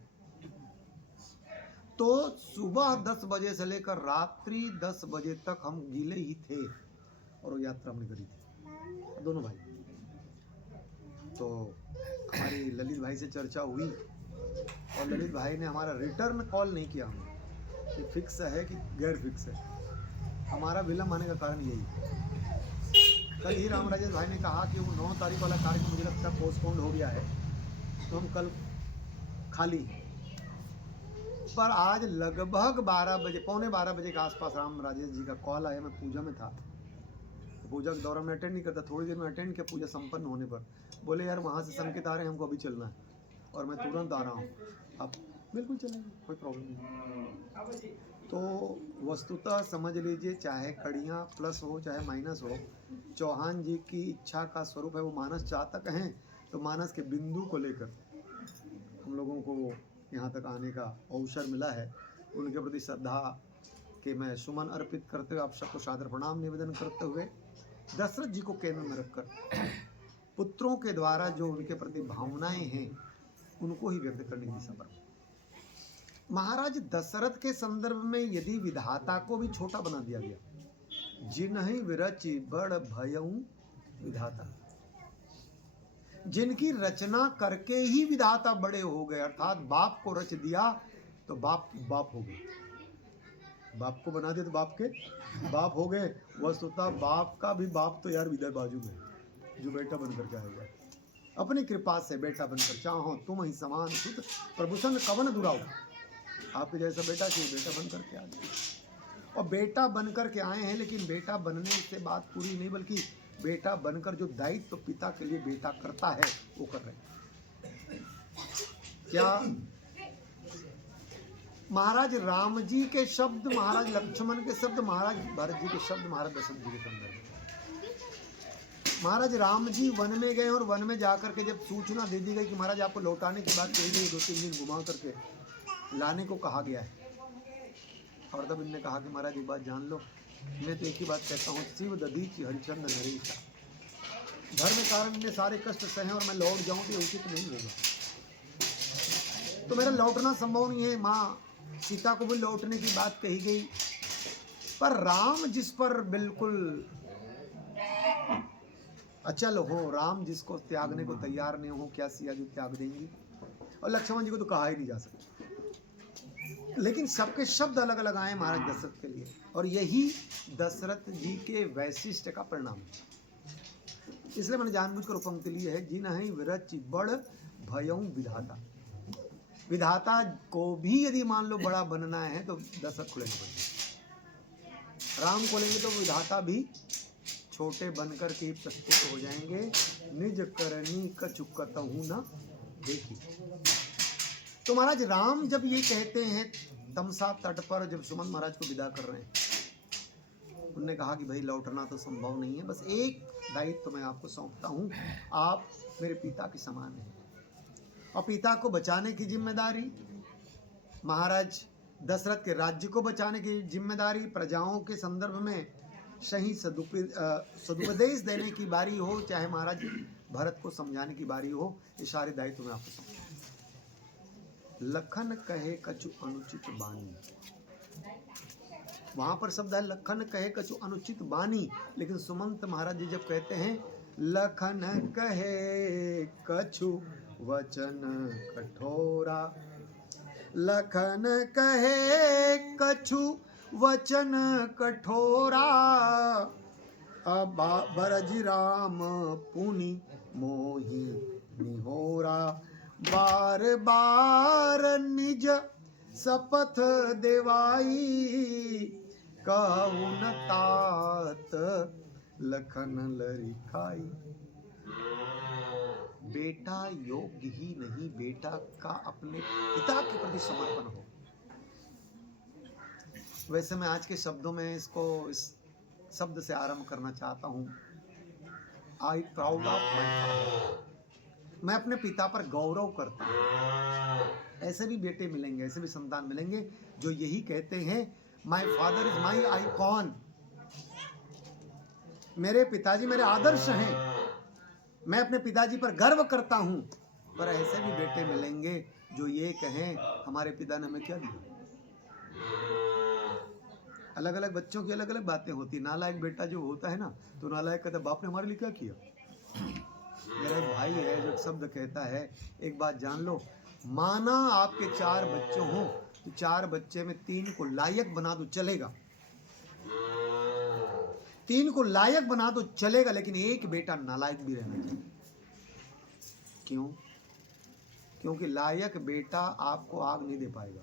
तो सुबह 10 बजे से लेकर रात्रि 10 बजे तक हम गीले ही थे और वो यात्रा हमने करी थी दोनों भाई। तो हमारी ललित भाई से चर्चा हुई और ललित भाई ने हमारा रिटर्न कॉल नहीं किया हमें कि फिक्स है कि गैर फिक्स है। हमारा विलम्ब आने का कारण यही है। कल ही राम राजेश भाई ने कहा कि वो 9 तारीख वाला कार्यक्रम मुझे लगता है पोस्टपोन्ड हो गया है, तो हम कल खाली हैं। पर आज लगभग 12 बजे, पौने 12 बजे के आसपास राम राजेश जी का कॉल आया। मैं पूजा में था, पूजा के दौरान मैं अटेंड नहीं करता, थोड़ी देर में अटेंड किया पूजा संपन्न होने पर। बोले यार वहाँ से संकेत आ रहे हैं, हमको अभी चलना है, और मैं तुरंत आ रहा हूँ। अब बिल्कुल चलेंगे, कोई प्रॉब्लम नहीं। तो वस्तुतः समझ लीजिए, चाहे कड़ियाँ प्लस हो चाहे माइनस हो, चौहान जी की इच्छा का स्वरूप है। वो मानस चातक हैं, तो मानस के बिंदु को लेकर हम लोगों को यहाँ तक आने का अवसर मिला है। उनके प्रति श्रद्धा के मैं सुमन अर्पित करते हुए आप सबको सादर प्रणाम निवेदन करते हुए, दशरथ जी को केंद्र में रखकर पुत्रों के द्वारा जो उनके प्रति भावनाएं हैं उनको ही व्यक्त करने की सफर। महाराज दशरथ के संदर्भ में यदि विधाता को भी छोटा बना दिया गया, जिन्हि विरचि बड़ भयउ विधाता, जिनकी रचना करके ही विधाता बड़े हो गए, अर्थात बाप को रच दिया तो बाप हो गए, बाप को बना दिया तो बाप के बाप हो गए। वस्तुतः बाप का भी बाप तो यार विदय बाजू में, जो बेटा बनकर के आएगा, अपनी कृपा से बेटा बनकर, चाहो तुम ही समान सुत प्रभुसन कवन दुराओ, आपके जैसा बेटा चाहिए, बेटा बनकर के आ गए। और बेटा बनकर के आए हैं, लेकिन बेटा बनने से बात पूरी नहीं, बल्कि बेटा बनकर जो दायित्व तो पिता के लिए बेटा करता है वो कर रहे हैं। क्या महाराज राम जी के शब्द, महाराज लक्ष्मण के शब्द, महाराज भरत जी के शब्द, महाराज दशरथ जी के संदर्भ। महाराज राम जी वन में गए और वन में जाकर के जब सूचना दे दी गई कि महाराज आपको लौटाने की बात कही गई, 2-3 दिन घुमा करके लाने को कहा गया है, और तब इनने कहा कि महाराज एक बात जान लो, मैं तो एक ही बात कहता हूँ, शिव दधीचि हरिचंद नरेशा, धर्म कारण ने सारे कष्ट सहे और मैं लौट जाऊं तो उचित नहीं होगा। तो मेरा लौटना संभव नहीं है। माँ सीता को भी लौटने की बात कही गई, पर राम जिस पर बिल्कुल अचल हो, राम जिसको त्यागने को तैयार नहीं हो, क्या सिया जी त्याग देंगी? और लक्ष्मण जी को तो कहा ही नहीं जा सकता, लेकिन सबके शब्द अलग अलग आए महाराज दशरथ के लिए, और यही दशरथ जी के वैशिष्ट का परिणाम है। इसलिए मैंने जानबूझकर पंक्ति ली है, जिन्हि विरचि बड़ भयउ विधाता। विधाता को भी यदि मान लो बड़ा बनना है तो दशरथ को लेना पड़ेगा, राम को लेंगे तो विधाता भी छोटे बनकर के प्रस्तुत हो जाएंगे। निज करनी कछु कतहु न देखी। तो महाराज राम जब ये कहते हैं तमसा तट पर, जब सुमन महाराज को विदा कर रहे हैं, उन्होंने कहा कि भाई लौटना तो संभव नहीं है, बस एक दायित्व तो मैं आपको सौंपता हूँ, आप मेरे पिता के समान हैं, और पिता को बचाने की जिम्मेदारी, महाराज दशरथ के राज्य को बचाने की जिम्मेदारी, प्रजाओं के संदर्भ में सही सदुपदेश देने की बारी हो, चाहे महाराज भरत को समझाने की बारी हो, ये सारे दायित्व मैं आपको सौंपता हूँ। लखन कहे कछु अनुचित बानी, वहां पर शब्द है लखन कहे कछु अनुचित बानी, लेकिन सुमंत महाराज जी जब कहते हैं लखन कहे कछु वचन कठोरा, लखन कहे कछु वचन कठोरा, अब बरज राम पुनि मोहि निहोरा। बार बार निज शपथ देवाई, कहु न तात लखन लरिखाई। बेटा योग्य ही नहीं, बेटा का अपने पिता के प्रति समर्पण हो। वैसे मैं आज के शब्दों में इसको इस शब्द से आरंभ करना चाहता हूँ, I proud of my father. मैं अपने पिता पर गौरव करता हूँ। ऐसे भी बेटे मिलेंगे, ऐसे भी संतान मिलेंगे जो यही कहते हैं, my father is my icon. मेरे पिताजी मेरे आदर्श हैं, मैं अपने पिताजी पर गर्व करता हूँ। पर ऐसे भी बेटे मिलेंगे जो ये कहें, हमारे पिता ने हमें क्या दिया। अलग अलग बच्चों की अलग अलग बातें होती। नालायक बेटा जो होता है ना, तो नालायक कहता है, बाप ने हमारे लिए क्या किया। मेरा एक भाई है जो शब्द कहता है, एक बात जान लो, माना आपके 4 बच्चे हों तो 4 बच्चे में 3 को लायक बना दो चलेगा, 3 को लायक बना दो चलेगा, लेकिन एक बेटा नालायक भी रहना चाहिए। क्यों? क्योंकि लायक बेटा आपको आग नहीं दे पाएगा।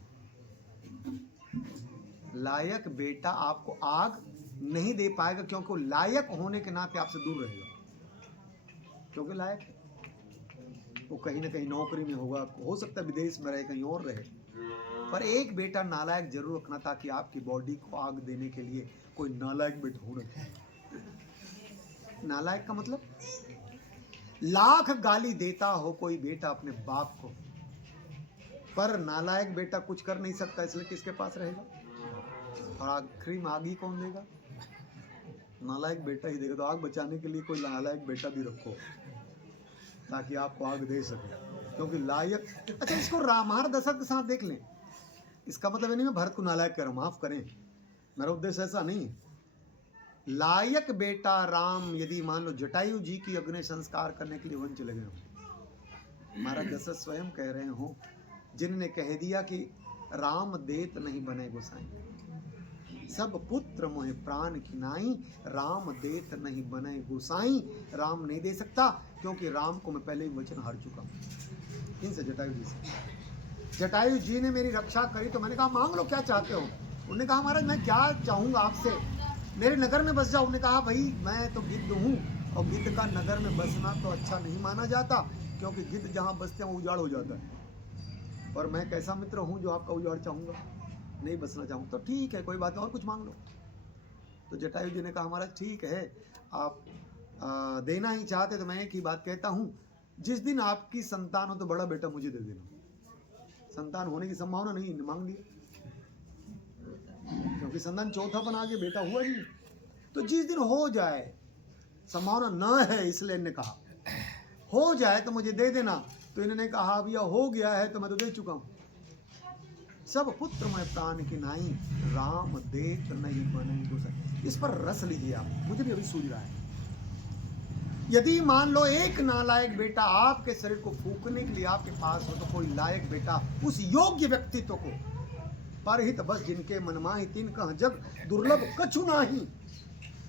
लायक बेटा आपको आग नहीं दे पाएगा, क्योंकि वो लायक होने के नाते आपसे दूर रहेगा। क्योंकि लायक है, वो कहीं ना कहीं नौकरी में होगा, हो सकता है विदेश में रहे, कहीं और रहे। पर एक बेटा नालायक जरूर रखना, ताकि आपकी बॉडी को आग देने के लिए कोई नालायक बेटा होना चाहिए। नालायक का मतलब लाख गाली देता हो कोई बेटा अपने बाप को, पर नालायक बेटा कुछ कर नहीं सकता, इसलिए किसके पास रहेगा। और आखिरी में आग ही कौन देगा? नालायक बेटा ही देगा। तो आग बचाने के लिए कोई नालायक बेटा भी रखो, ताकि आपको आग दे सके। क्योंकि लायक, अच्छा इसको रामायण दशरथ के साथ देख लें। इसका मतलब ये नहीं मैं भरत को नालायक कर रहा हूं, माफ करें, मेरा उद्देश्य ऐसा नहीं है। लायक बेटा राम यदि मान लो जटायु जी की अग्नि संस्कार करने के लिए वन चले गए हो, महाराज दशरथ स्वयं कह रहे हो, जिनने कह दिया कि राम देत नहीं बने गोसाई, सब पुत्र मोहे प्राण खिनाई, राम देत नहीं बने गोसाई। राम नहीं दे सकता, क्योंकि राम को मैं पहले ही वचन हार चुका हूँ इनसे, जटायु जी से। जटायु जी ने मेरी रक्षा करी तो मैंने कहा मांग लो क्या चाहते हो। उन्होंने कहा महाराज मैं क्या चाहूँगा आपसे, मेरे नगर में बस जाओ। उन्होंने कहा भाई मैं तो गिद्ध हूँ, और गिद्ध का नगर में बसना तो अच्छा नहीं माना जाता, क्योंकि गिद्ध जहाँ बसते हैं वो उजाड़ हो जाता है। और मैं कैसा मित्र हूँ जो आपका उजाड़ चाहूँगा, नहीं बसना चाहूँ। तो ठीक है कोई बात नहीं, और कुछ मांग लो। तो जटायु जी ने कहा महाराज ठीक है, आप देना ही चाहते तो मैं एक ही बात कहता हूँ, जिस दिन आपकी संतान हो तो बड़ा बेटा मुझे दे देना। संतान होने की संभावना नहीं, मांग लिया, क्योंकि संतान चौथा बना के बेटा हुआ नहीं। तो जिस दिन हो जाए, संभावना न है इसलिए इन्होंने कहा हो जाए तो मुझे दे देना। तो इन्होंने कहा भैया हो गया है तो मैं तो दे चुका हूँ। सब पुत्र मैं प्राण की नाई, राम देत नहीं बने गोसाई। इस पर रस लीजिए आप, मुझे भी अभी सूझ रहा है। यदि मान लो एक नालायक बेटा आपके शरीर को फूकने के लिए आपके पास हो, तो कोई लायक बेटा उस योग्य व्यक्तित्व को, परहित बस जिनके मन माही तिन कह जग दुर्लभ कछु नाही।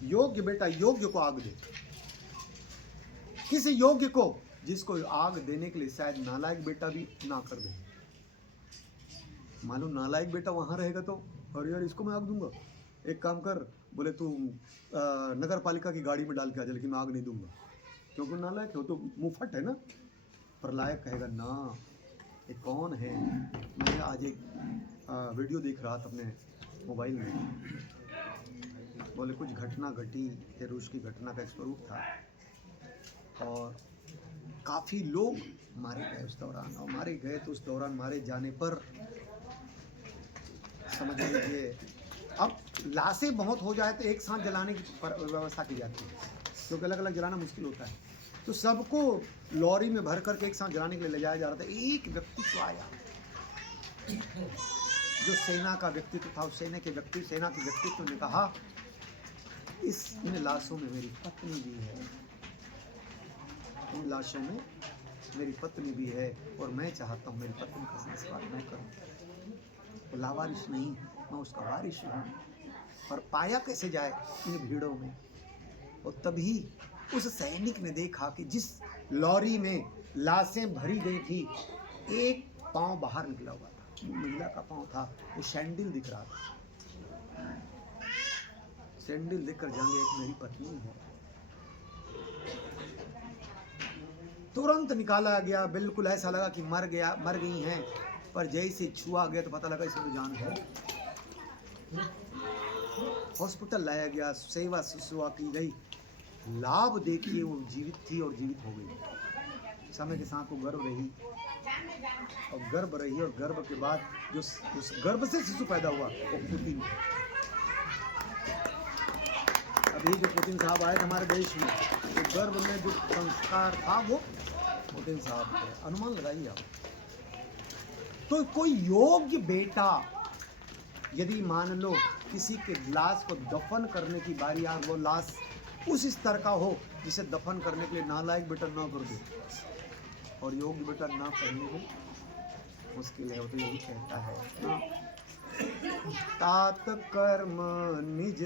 योग्य बेटा योग्य को आग दे, किसी योग्य को जिसको आग देने के लिए शायद नालायक बेटा भी ना कर दे। मालूम नालायक बेटा वहां रहेगा तो अरे यार इसको मैं आग दूंगा, एक काम कर, बोले तू नगर पालिका की गाड़ी में डाल के आ जा, लेकिन मैं आग नहीं दूंगा, क्योंकि नालायक है तो मुफट है ना। पर लायक कहेगा ना ये कौन है। मैं आज एक वीडियो देख रहा था अपने मोबाइल में, बोले कुछ घटना घटी, ये रूस की घटना का एक स्वरूप था, और काफ़ी लोग मारे गए उस दौरान। और मारे गए तो उस दौरान मारे जाने पर समझ लीजिए, अब लाशें बहुत हो जाए तो एक साथ जलाने की व्यवस्था की जाती है, क्योंकि अलग अलग जलाना मुश्किल होता है। तो सबको लॉरी में भर करके एक साथ जलाने के लिए ले जाया जा रहा था। एक व्यक्तित्व आया जो सेना का व्यक्तित्व था। उस सेना के व्यक्तित्व ने कहा इन लाशों में मेरी पत्नी भी है, इन लाशों में मेरी पत्नी भी है, और मैं चाहता हूँ मेरी पत्नी का संस्कार मैं करूँ। वो लावारिश नहीं, मैं उसका वारिश हूँ। और पाया कैसे जाए इन भीड़ों में? और तभी उस सैनिक ने देखा कि जिस लॉरी में लाशें भरी गई थी, एक पांव बाहर निकला हुआ था, वो महिला का पांव था, वो सैंडल दिख रहा था। सैंडल देखकर जाएंगे एक मेरी पत्नी है। तुरंत निकाला गया, बिल्कुल ऐसा लगा कि मर गई हैं, पर जैसे छुआ गया तो पता लगा इसमें तो जान है। हॉस्पिटल लाया गया, सेवा शुश्रूषा की गई, लाभ देखिए वो जीवित थी और जीवित हो गई। समय के साथ वो गर्भ रही और गर्भ के बाद जो उस गर्भ से शिशु पैदा हुआ वो पुतिन। अभी जो पुतिन साहब आए थे हमारे देश में, तो गर्भ में जो संस्कार था वो पुतिन साहब थे। अनुमान लगाइए आप। तो कोई योग्य बेटा यदि मान लो किसी के लाश को दफन करने की बारी आ, वो लाश उस स्तर का हो जिसे दफन करने के लिए नालायक बेटा ना कर दे और योग्य बेटा ना करने को मुश्किल है। वो तो यही कहता है ना, तात कर्म निज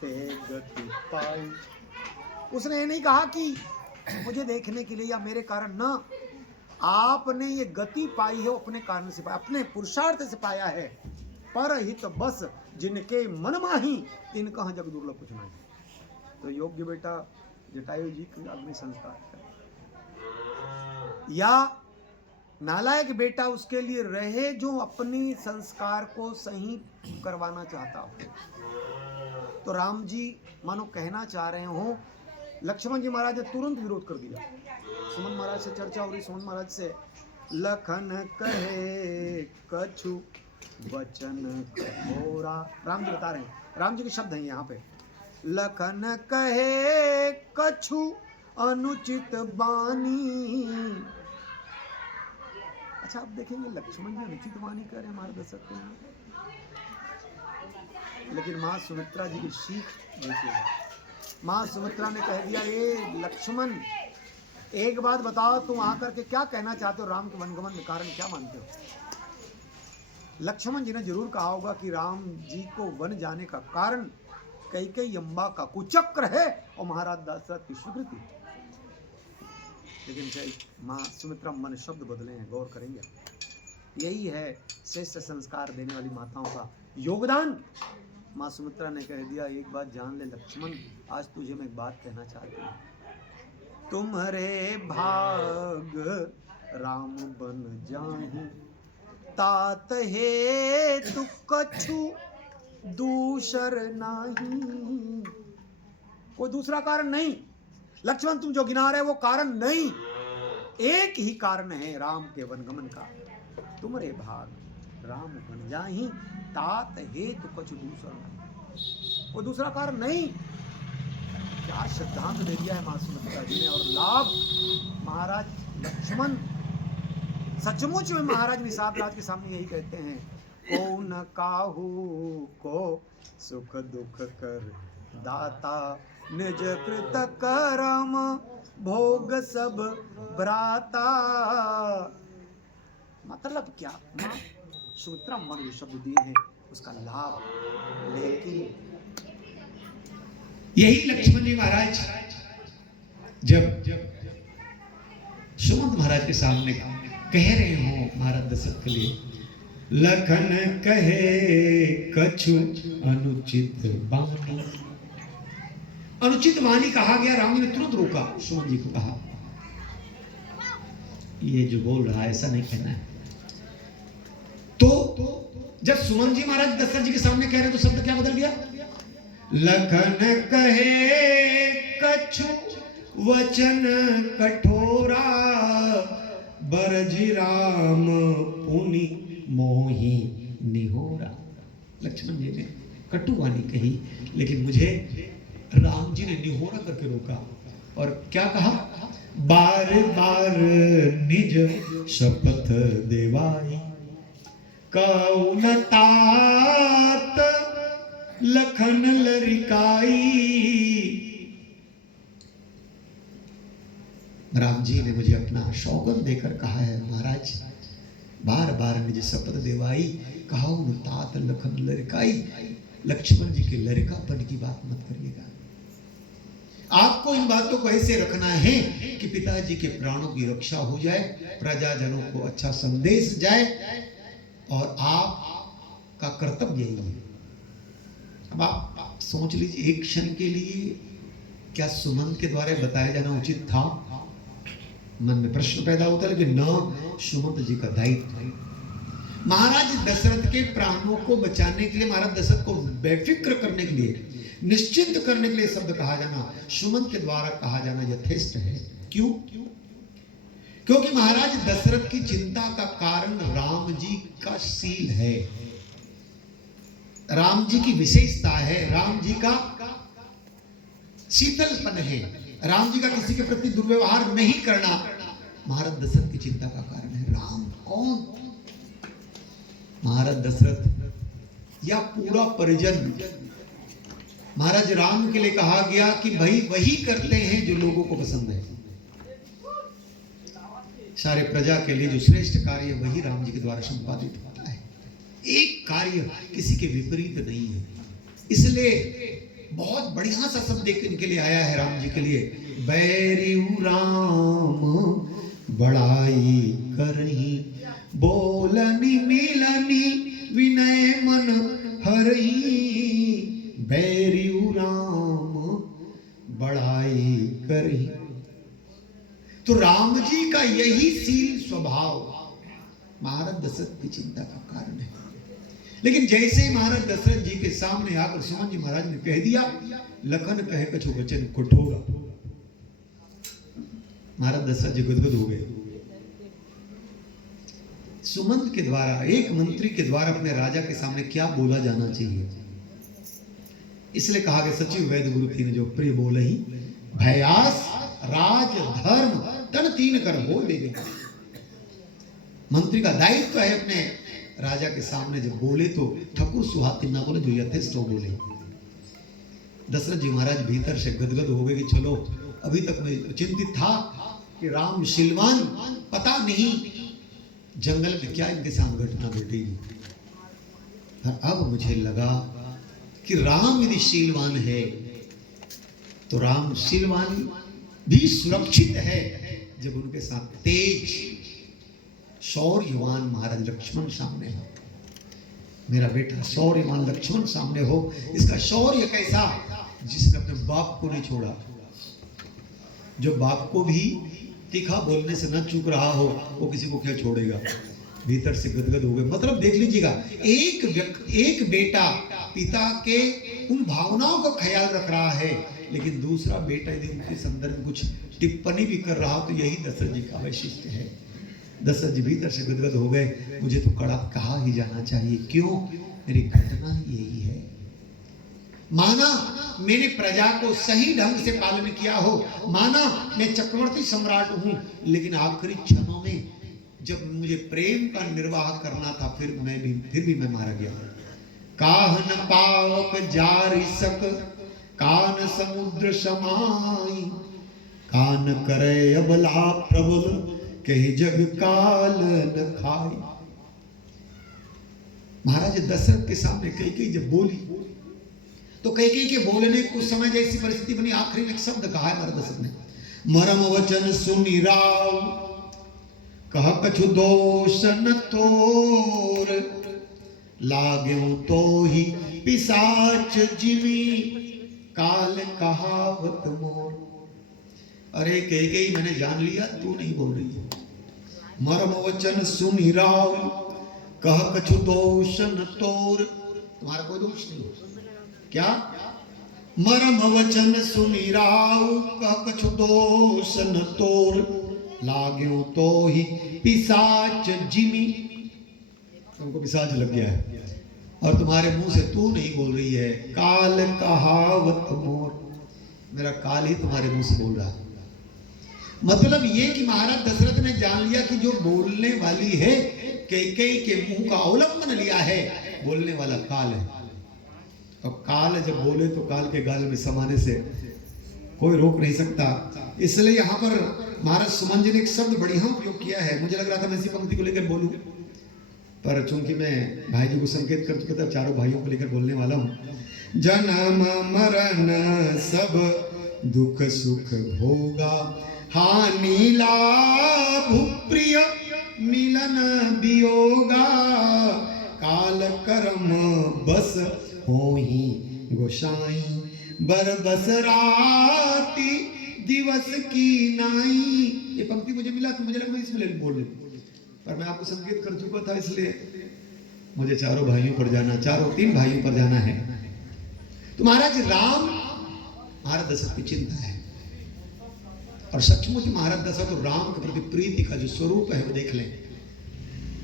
ते गति पाई। उसने ये नहीं कहा कि मुझे देखने के लिए या मेरे कारण ना, आपने ये गति पाई है अपने कारण से पाया, अपने पुरुषार्थ से पाया है। पर हित बस जिनके मन माही तिनका जग दुर्लभ कुछ नहीं। तो योग्य बेटा जटायु जी की अग्नि संस्कार है, या नालायक बेटा उसके लिए रहे जो अपनी संस्कार को सही करवाना चाहता हो। तो राम जी मानो कहना चाह रहे हो, लक्ष्मण जी महाराज ने तुरंत विरोध कर दिया। सुमन महाराज से चर्चा हो रही, सुमन महाराज से, लखन कहे कछु वचन कठोरा। राम जी बता रहे हैं, राम जी के शब्द हैं यहाँ पे, लखन कहे कछु अनुचित बानी। अच्छा आप देखेंगे लक्ष्मण जी अनुचित वाणी कह रहे हैं मार्गदर्शक हैं, लेकिन माँ सुमित्रा जी की सीख देखिएगा। माँ सुमित्रा ने कह दिया, ये लक्ष्मण एक बात बताओ, तुम आकर के क्या कहना चाहते हो, राम के वनगमन के कारण क्या मानते हो? लक्ष्मण जी ने जरूर कहा होगा कि राम जी को वन जाने का कारण कैकेयी अम्बा का कुचक्र है और महाराज दशरथ की स्वीकृति। लेकिन माँ सुमित्रा मन शब्द बदले हैं, गौर करेंगे। यही है श्रेष्ठ संस्कार देने वाली माताओं का योगदान। माँ सुमित्रा ने कह दिया, एक बात जान ले लक्ष्मण, आज तुझे मैं एक बात कहना चाहती हूँ, तुम्हारे भाग राम बन जाऊं, तात हे तु कछु दूसर नहीं। कोई दूसरा कारण नहीं लक्ष्मण, तुम जो गिना रहे वो कारण नहीं, एक ही कारण है राम के वनगमन का, तुम्हारे भाग राम बन जाहि, तात हे तु कछु दूसर नहीं। कोई दूसरा कारण नहीं। क्या सिद्धांत दे दिया है माँ सुमित्रा जी ने, और लाभ महाराज लक्ष्मण सचमुच में महाराज निषाद राज के सामने यही कहते हैं, को न काहू को सुख दुख कर दाता, निज कृत करम भोग सब भ्राता। मतलब क्या, माँ सुमित्रा मन जो शब्द दिए हैं उसका लाभ, लेकिन यही लक्ष्मण जी महाराज जब सुमंत महाराज के सामने कह रहे हो महाराज दशरथ के लिए, लखन कहे कछु अनुचित बानी। अनुचित वाणी कहा गया, राम जी ने तुरंत रोका, सुमन जी को कहा ये जो बोल रहा है ऐसा नहीं कहना है। तो जब सुमन जी महाराज दशरथ जी के सामने कह रहे तो शब्द क्या बदल गया, लखन कहे कछु वचन कठोरा, बरजी राम पुनि मोहि निहोरा। लक्ष्मण जी ने कटु वाणी कही, लेकिन मुझे राम जी ने निहोरा करके रोका और क्या कहा, बार बार निज शपथ देवाई, कौन तात लखन लरिकाई। राम जी ने मुझे अपना सौगंध देकर कहा है महाराज बार बार निज शपथ देवाई, कहा तात लखन लड़काई। लक्ष्मण जी के लड़कापन की बात मत करिएगा। आपको इन बातों को ऐसे रखना है कि पिताजी के प्राणों की रक्षा हो जाए, प्रजाजनों को अच्छा संदेश जाए, और आपका कर्तव्य यही है। अब आप सोच लीजिए एक क्षण के लिए, क्या सुमंत के द्वारा बताया जाना उचित था? मन में प्रश्न पैदा होता है, लेकिन न सुमंत जी का दायित्व। महाराज दशरथ के प्राणों को बचाने के लिए, महाराज दशरथ को बेफिक्र करने के लिए, निश्चिंत करने के लिए शब्द कहा जाना, सुमंत के द्वारा कहा जाना यथेष्ट है। क्यों? क्योंकि महाराज दशरथ की चिंता का कारण राम जी का शील है, राम जी की विशेषता है, राम जी का शीतलपन है, राम जी का किसी के प्रति दुर्व्यवहार नहीं करना महाराज दशरथ की चिंता का कारण है। राम कौन? महाराज दशरथ या पूरा परिजन। महाराज राम के लिए कहा गया कि भाई वही करते हैं जो लोगों को पसंद है। सारे प्रजा के लिए जो श्रेष्ठ कार्य वही राम जी के द्वारा संपादित होता है। एक कार्य किसी के विपरीत नहीं है। इसलिए बहुत बढ़िया सा शब्द इनके लिए आया है राम जी के लिए, बैरियू राम बड़ाई करही, बोलनी मिलनी विनय मन हरही, बैरियू राम बड़ाई करही। तो राम जी का यही शील स्वभाव महाराज दशरथ की चिंता का कारण है। लेकिन जैसे ही महाराज दशरथ जी के सामने आकर सुमन जी महाराज ने कह दिया, लखन कहे कछु वचन कठोरा, महाराज दशरथ जी गदगद हो गए। सुमंत के द्वारा, एक मंत्री के द्वारा अपने राजा के सामने क्या बोला जाना चाहिए, इसलिए कहा गया सचिव वैद्य गुरु तीन जो प्रिय बोले ही, भयास राज धर्म तन तीन कर बोल देंगे। मंत्री का दायित्व है अपने राजा के सामने जब बोले तो ठकुर सुहाती ना बोले, जो यथेष्ट हो बोले। दशरथ जी महाराज भीतर से गदगद हो गए कि चलो, अभी तक मैं चिंतित था कि राम शीलवान, पता नहीं जंगल में क्या इनके साथ घटना घटेगी, और अब मुझे लगा कि राम यदि शीलवान है तो राम शीलवान भी सुरक्षित है जब उनके साथ तेज शौर्यवान महाराज लक्ष्मण सामने हो। मेरा बेटा शौर्यवान लक्ष्मण सामने हो। इसका शौर्य कैसा? जिसने अपने बाप को नहीं छोड़ा, जो बाप को भी तीखा बोलने से न चूक रहा हो, वो किसी को क्या छोड़ेगा। भीतर से गदगद हो गए। मतलब देख लीजिएगा, एक बेटा पिता के उन भावनाओं का ख्याल रख रहा है, लेकिन दूसरा बेटा यदि उनके संदर्भ में कुछ टिप्पणी भी कर रहा हो तो यही दशरथ जी का वैशिष्ट्य है। दशरथ जी भीतर से गदगद हो गए, मुझे तो कड़ा कहा ही जाना चाहिए। क्यों? मेरी घटना ही यही है। माना मैंने प्रजा को सही ढंग से पालन किया हो, माना मैं चक्रवर्ती सम्राट हूं, लेकिन आखिरी क्षणों में जब मुझे प्रेम का निर्वाह करना था, फिर भी मैं मारा गया। काहन पावक जारि सक, कान समुद्र समाई, कान करे अबला प्रबल, कही जग काल न खाई। महाराज दशरथ के सामने कई जब बोली तो कई के बोलने को समय जैसी परिस्थिति बनी, आखिरी में एक शब्द कहा है महाराज दशरथ ने, मरम वचन सुनि राव, कह कछु दोष न तोर, लाग्यो तो ही पिशाच जिमी, काल कहावत मोर। अरे कई मैंने जान लिया, तू नहीं बोल रही है। मरम वचन सुनि राव, कह कछु दोष न तोर, तुम्हारा कोई दोष नहीं। क्या? मरम वचन सुनि राव, कह कछु दोष न तोर, लाग्यो तो ही पिशाच जिमी। तुमको पिशाच लग गया है और तुम्हारे मुंह से तू नहीं बोल रही है। काल कहावत मोर, मेरा काल ही तुम्हारे मुंह से बोल रहा है। मतलब ये कि महाराज दशरथ ने जान लिया कि जो बोलने वाली है, कैकेयी के मुंह का अवलंबन लिया है, बोलने वाला काल है। और काल जब बोले तो काल के गाल में समाने से कोई रोक नहीं सकता। इसलिए यहाँ पर महाराज सुमन जी ने एक शब्द बढ़िया उपयोग किया है। मुझे लग रहा था मैं इसी पंक्ति को लेकर बोलूं। पर चूंकि मैं भाई जी को संकेत कर चुका था, चारों भाइयों को लेकर बोलने वाला हूँ। जन्म मरण सब दुख सुख भोगा, हानि लाभ प्रिय मिलन वियोगा, काल कर्म बस होहि गोसाई, बर बस राति दिवस की नाई। ये पंक्ति मुझे मिला तो मुझे लगा मैं इसमें बोल लूं, पर मैं आपको संकेत कर चुका था, इसलिए मुझे चारों भाइयों पर जाना, तीन भाइयों पर जाना है। तो महाराज राम महाराज दशरथ की चिंता है, और सचमुच महाराज दशरथ तो राम के प्रति प्रीति का जो स्वरूप है वो देख लें।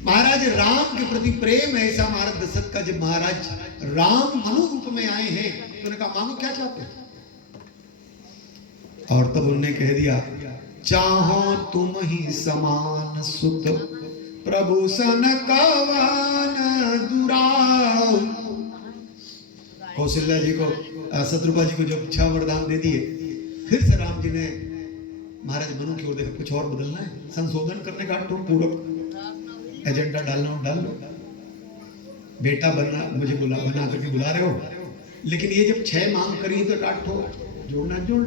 महाराज राम के प्रति प्रेम ऐसा महाराज दशरथ का, जब महाराज राम मनु रूप में आए हैं तो उन्होंने कहा मांगो क्या चाहते हैं, और तब उन्होंने कह दिया चाहो तुम ही समान सुत प्रभु सन कवन दुराऊ। कौशल्या जी को, शत्रुपा जी को जो 6 वरदान दे दिए, फिर से राम जी ने महाराज मनु की ओर देखा, कुछ और बदलना है, संशोधन करने का, तो पूरक एजेंडा डालना हो डाल लो, बेटा बनना मुझे बना करके बुला रहे हो, लेकिन ये जब 6 मांग करी तो डांटो, जोड़ना जोड़।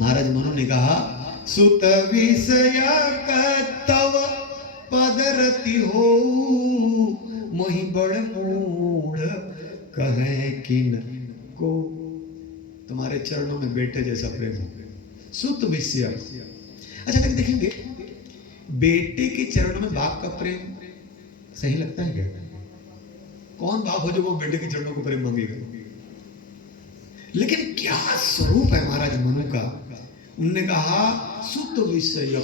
महाराज मनु ने कहा सुत विषय तव पदरति हो, मोहि बड़ मूढ़ कहे किन को, तुम्हारे चरणों में बेटे जैसा प्रेम हो। सुत विषय, अच्छा करके देखेंगे, बेटे के चरणों में बाप का प्रेम सही लगता है क्या? कौन बाप हो जो वो बेटे के चरणों को प्रेम मांगेगा? लेकिन क्या स्वरूप है महाराज मनु का। उन्होंने कहा सुत विषय,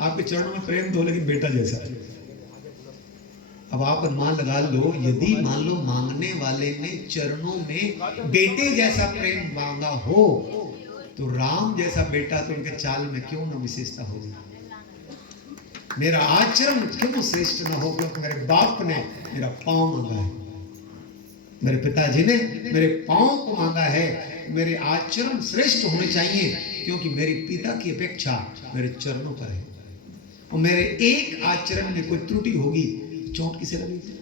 आपके चरणों में प्रेम तो, लेकिन बेटा जैसा है। अब आप अनुमान लगा लो, यदि मान लो मांगने वाले ने चरणों में बेटे जैसा प्रेम मांगा हो, तो राम जैसा बेटा तो उनके चाल में क्यों न विशेषता होगी। मेरा आचरण क्यों श्रेष्ठ न हो, क्योंकि मेरे बाप ने मेरा पांव मांगा है, मेरे पिताजी ने मेरे पांव को मांगा है। मेरे आचरण श्रेष्ठ होने चाहिए, क्योंकि मेरे पिता की अपेक्षा मेरे चरणों पर है, और मेरे एक आचरण में कोई त्रुटि होगी, चोट किसे लगेगी?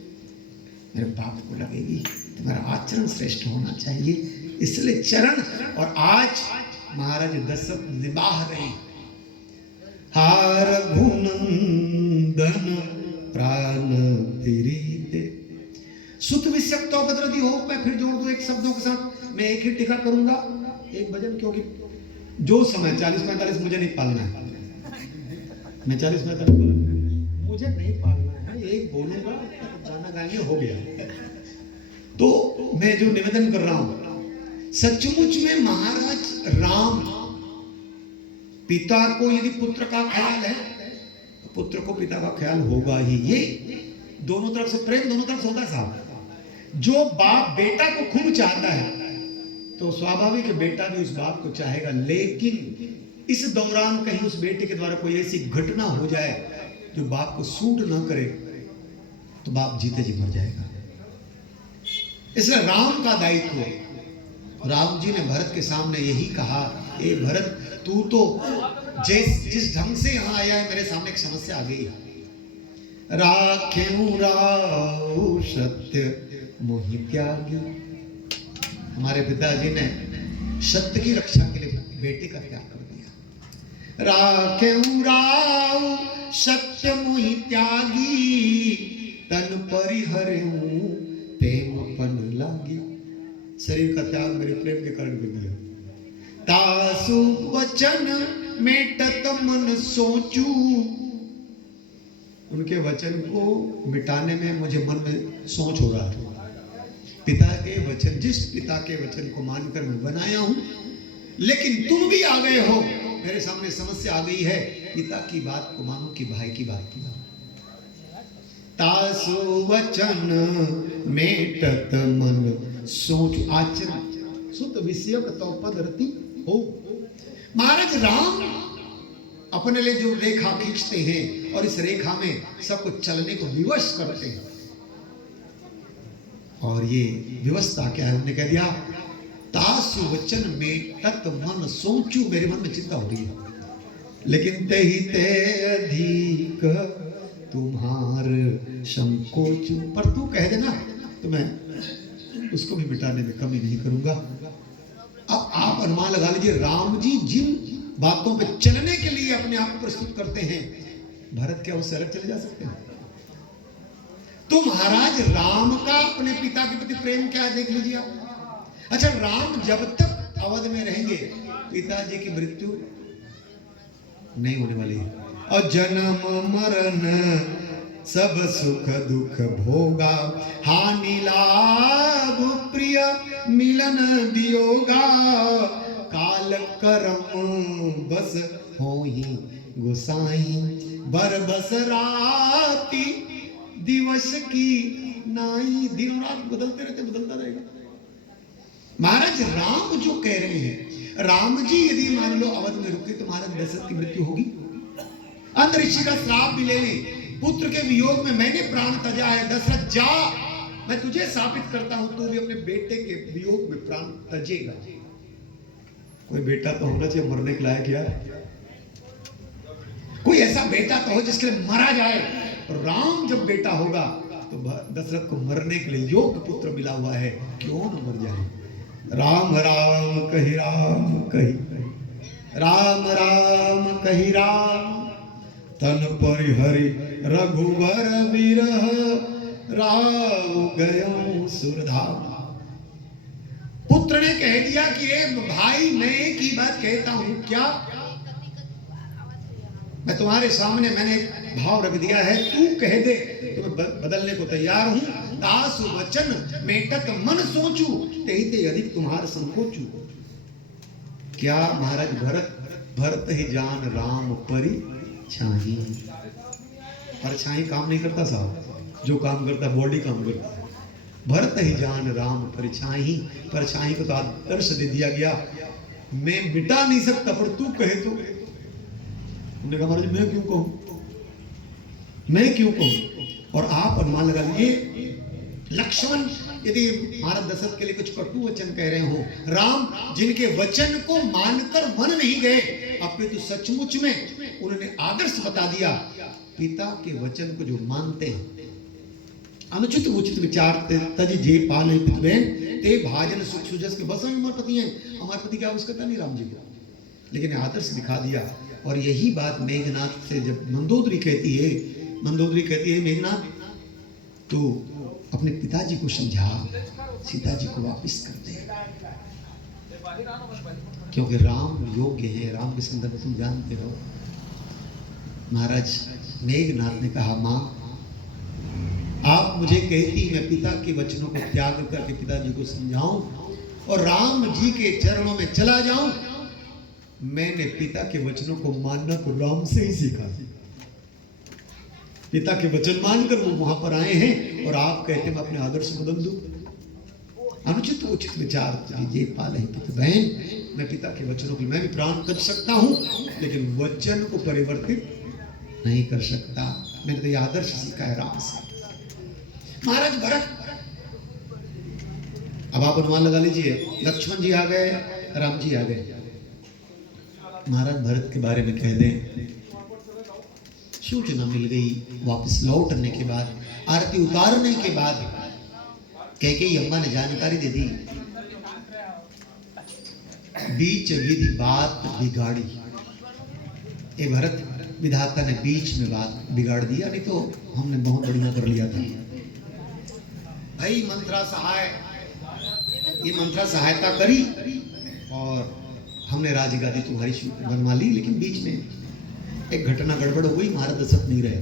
मेरे बाप को लगेगी। तो मेरा आचरण श्रेष्ठ होना चाहिए, इसलिए चरण। और आज महाराज दशरथ निभाह रहे, हार घुनंदन प्राण तिरीते सुत विषयक तो बदरती हो। मैं फिर जोड़ दूं एक शब्दों के साथ, मैं एक ही टीका करूंगा, एक भजन, क्योंकि जो समय 40-45 मुझे नहीं पालना है, मैं 40-45 मुझे नहीं पालना है, एक बोलूंगा गाना गाएंगे, हो गया। तो मैं जो निवेदन कर रहा हूं, सचमुच में महाराज राम, पिता को यदि पुत्र का ख्याल है, तो पुत्र को पिता का ख्याल होगा ही। ये दोनों तरफ से प्रेम, दोनों तरफ से होता है साहब। जो बाप बेटा को खूब चाहता है, तो स्वाभाविक है बेटा भी उस बाप को चाहेगा, लेकिन इस दौरान कहीं उस बेटे के द्वारा कोई ऐसी घटना हो जाए जो बाप को सूट ना करे, तो बाप जीते जी मर जाएगा। इसलिए राम का दायित्व, राम जी ने भरत के सामने यही कहा, ए भरत, तू तो जिस ढंग से यहां आया है, मेरे सामने एक समस्या आ गई है। राखें राव सत्य मोहि त्यागी, हमारे पिताजी ने सत्य की रक्षा के लिए बेटे का त्याग कर दिया। राखें राव सत्य मोहि त्यागी, तन परिहरऊं प्रेम पन लागी। शरीर का त्याग मेरे प्रेम के कारण कर दिया। तासु वचन मेटत मन सोचू, उनके वचन को मिटाने में मुझे मन में सोच हो रहा था। पिता के वचन, जिस पिता के वचन को मानकर मैं बनाया हूं, लेकिन तुम भी आ गए हो, मेरे सामने समस्या आ गई है, पिता की बात को मानो कि भाई की बात की मानो। तासु वचन मेटत मन सोच, आचरण सुत विषय तो पद रति हो। महाराज राम अपने लिए जो रेखा खींचते हैं, और इस रेखा में सब कुछ चलने को विवश करते हैं, और ये व्यवस्था क्या है, उन्होंने कह दिया तासु वचन में तत् मन सोचू, मेरे मन में चिंता हो रही है, लेकिन ते ही ते अधिक तुम्हार संकोच, पर तू कह देना तो मैं उसको भी मिटाने में कमी नहीं करूंगा। अब आप अनुमान लगा लीजिए, राम जी जिन बातों पे चलने के लिए अपने आप को प्रस्तुत करते हैं, भरत क्या उससे अलग चले जा सकते हैं? तो महाराज राम का अपने पिता के प्रति प्रेम क्या है देख लीजिए आप। अच्छा, राम जब तक अवध में रहेंगे पिताजी की मृत्यु नहीं होने वाली है। और जन्म मरण सब सुख दुख भोगा, हानि लाभ प्रिय मिलन वियोगा, काल करम बस होई गोसाई, बर बस राती दिवस की नाई। दिन रात बदलते रहते, बदलता रहेगा। महाराज राम जो कह रहे हैं, राम जी यदि मान लो अवध में रुके तो महाराज दशरथ की मृत्यु होगी। अंध ऋषि का श्राप भी ले लें, पुत्र के वियोग में मैंने प्राण तजा है, दशरथ जा, मैं तुझे साबित करता हूं, तू भी अपने बेटे के वियोग में प्राण तजेगा। कोई बेटा तो होना चाहिए मरने के लायक यार, कोई ऐसा बेटा तो हो जिसके लिए मरा जाए। राम जब बेटा होगा तो दशरथ को मरने के लिए योग्य पुत्र मिला हुआ है, क्यों न मर जाए। राम राम कही राम कही, राम राम कही राम, तन परिहरि रघुवर विरह, राव गयो सुरधाम। पुत्र ने कह दिया कि ए भाई, मैं एक ही बात कहता हूं, क्या मैं तुम्हारे सामने मैंने भाव रख दिया है, तू कह दे तो मैं बदलने को तैयार हूं। दास वचन मेटत मन सोचू, तेहिते अधिक तुम्हार संकोचू। क्या महाराज भरत ही जान राम परि छाही। परछाई काम नहीं करता साहब, जो काम करता बॉडी काम करता है। भरत ही जान राम परछाई, परछाई को तो आदर्श दे दिया गया। मैं मिटा नहीं सकता, पर तू कहे तो। उन्होंने कहा महाराज मैं क्यों कहूं, मैं क्यों कहूं। और आप अनुमान लगा लीजिए, लक्ष्मण यदि महाराज दशरथ के लिए कुछ कटु वचन कह रहे हो, राम जिनके वचन को मानकर मन नहीं गए, अपितु सचमुच में उन्होंने आदर्श बता दिया। पिता के वचन को जो मानते हैं, अनुचित उचित विचार तज जे पाले पितबेन, ते भाजन सुख सुजस के बस में अमर पति हैं। अमर पति क्या आवश्यकता नहीं राम जी को, लेकिन आदर्श दिखा दिया। और यही बात मेघनाथ से जब मंदोदरी कहती है मेघनाथ तो अपने पिताजी को समझा, सीता जी को वापस कर दे, क्योंकि राम योग्य है। राम के संदर्भ तुम जानते हो। महाराज मेघनाथ ने कहा, मां आप मुझे कहती मैं पिता के वचनों को त्याग करके पिताजी को समझाऊं और राम जी के चरणों में चला जाऊं। मैंने पिता के वचनों को मानना तो राम से ही सीखा। पिता के वचन मानकर वो वहां पर आए हैं, और आप कहते मैं अपने आदर्श बदल दूं। अनुचित उचित विचार ये पाले बहन, मैं पिता के वचनों की मैं भी प्राण तज सकता हूं, लेकिन वचन को परिवर्तित नहीं कर सकता। मैंने तो ये आदर्श सीखा है राम से। महाराज भरत, अब आप अनुमान लगा लीजिए, लक्ष्मण जी आ गए, राम जी आ गए। महाराज भरत के बारे में कह दें, सूचना मिल गई वापस लौटने के बाद, आरती उतारने के बाद कैकेयी अम्मा ने जानकारी दे दी। बीच विधि बात बिगाड़ी। ये भरत विधाता ने बीच में बात बिगाड़ दिया, नहीं तो हमने बहुत बढ़िया कर लिया था। भाई मंत्रा सहाय, ये मंत्रा सहायता करी और हमने राजगादी तुम्हारी बनवा ली, लेकिन बीच में एक घटना गड़बड़ हो गई, महाराज दशरथ नहीं रहे।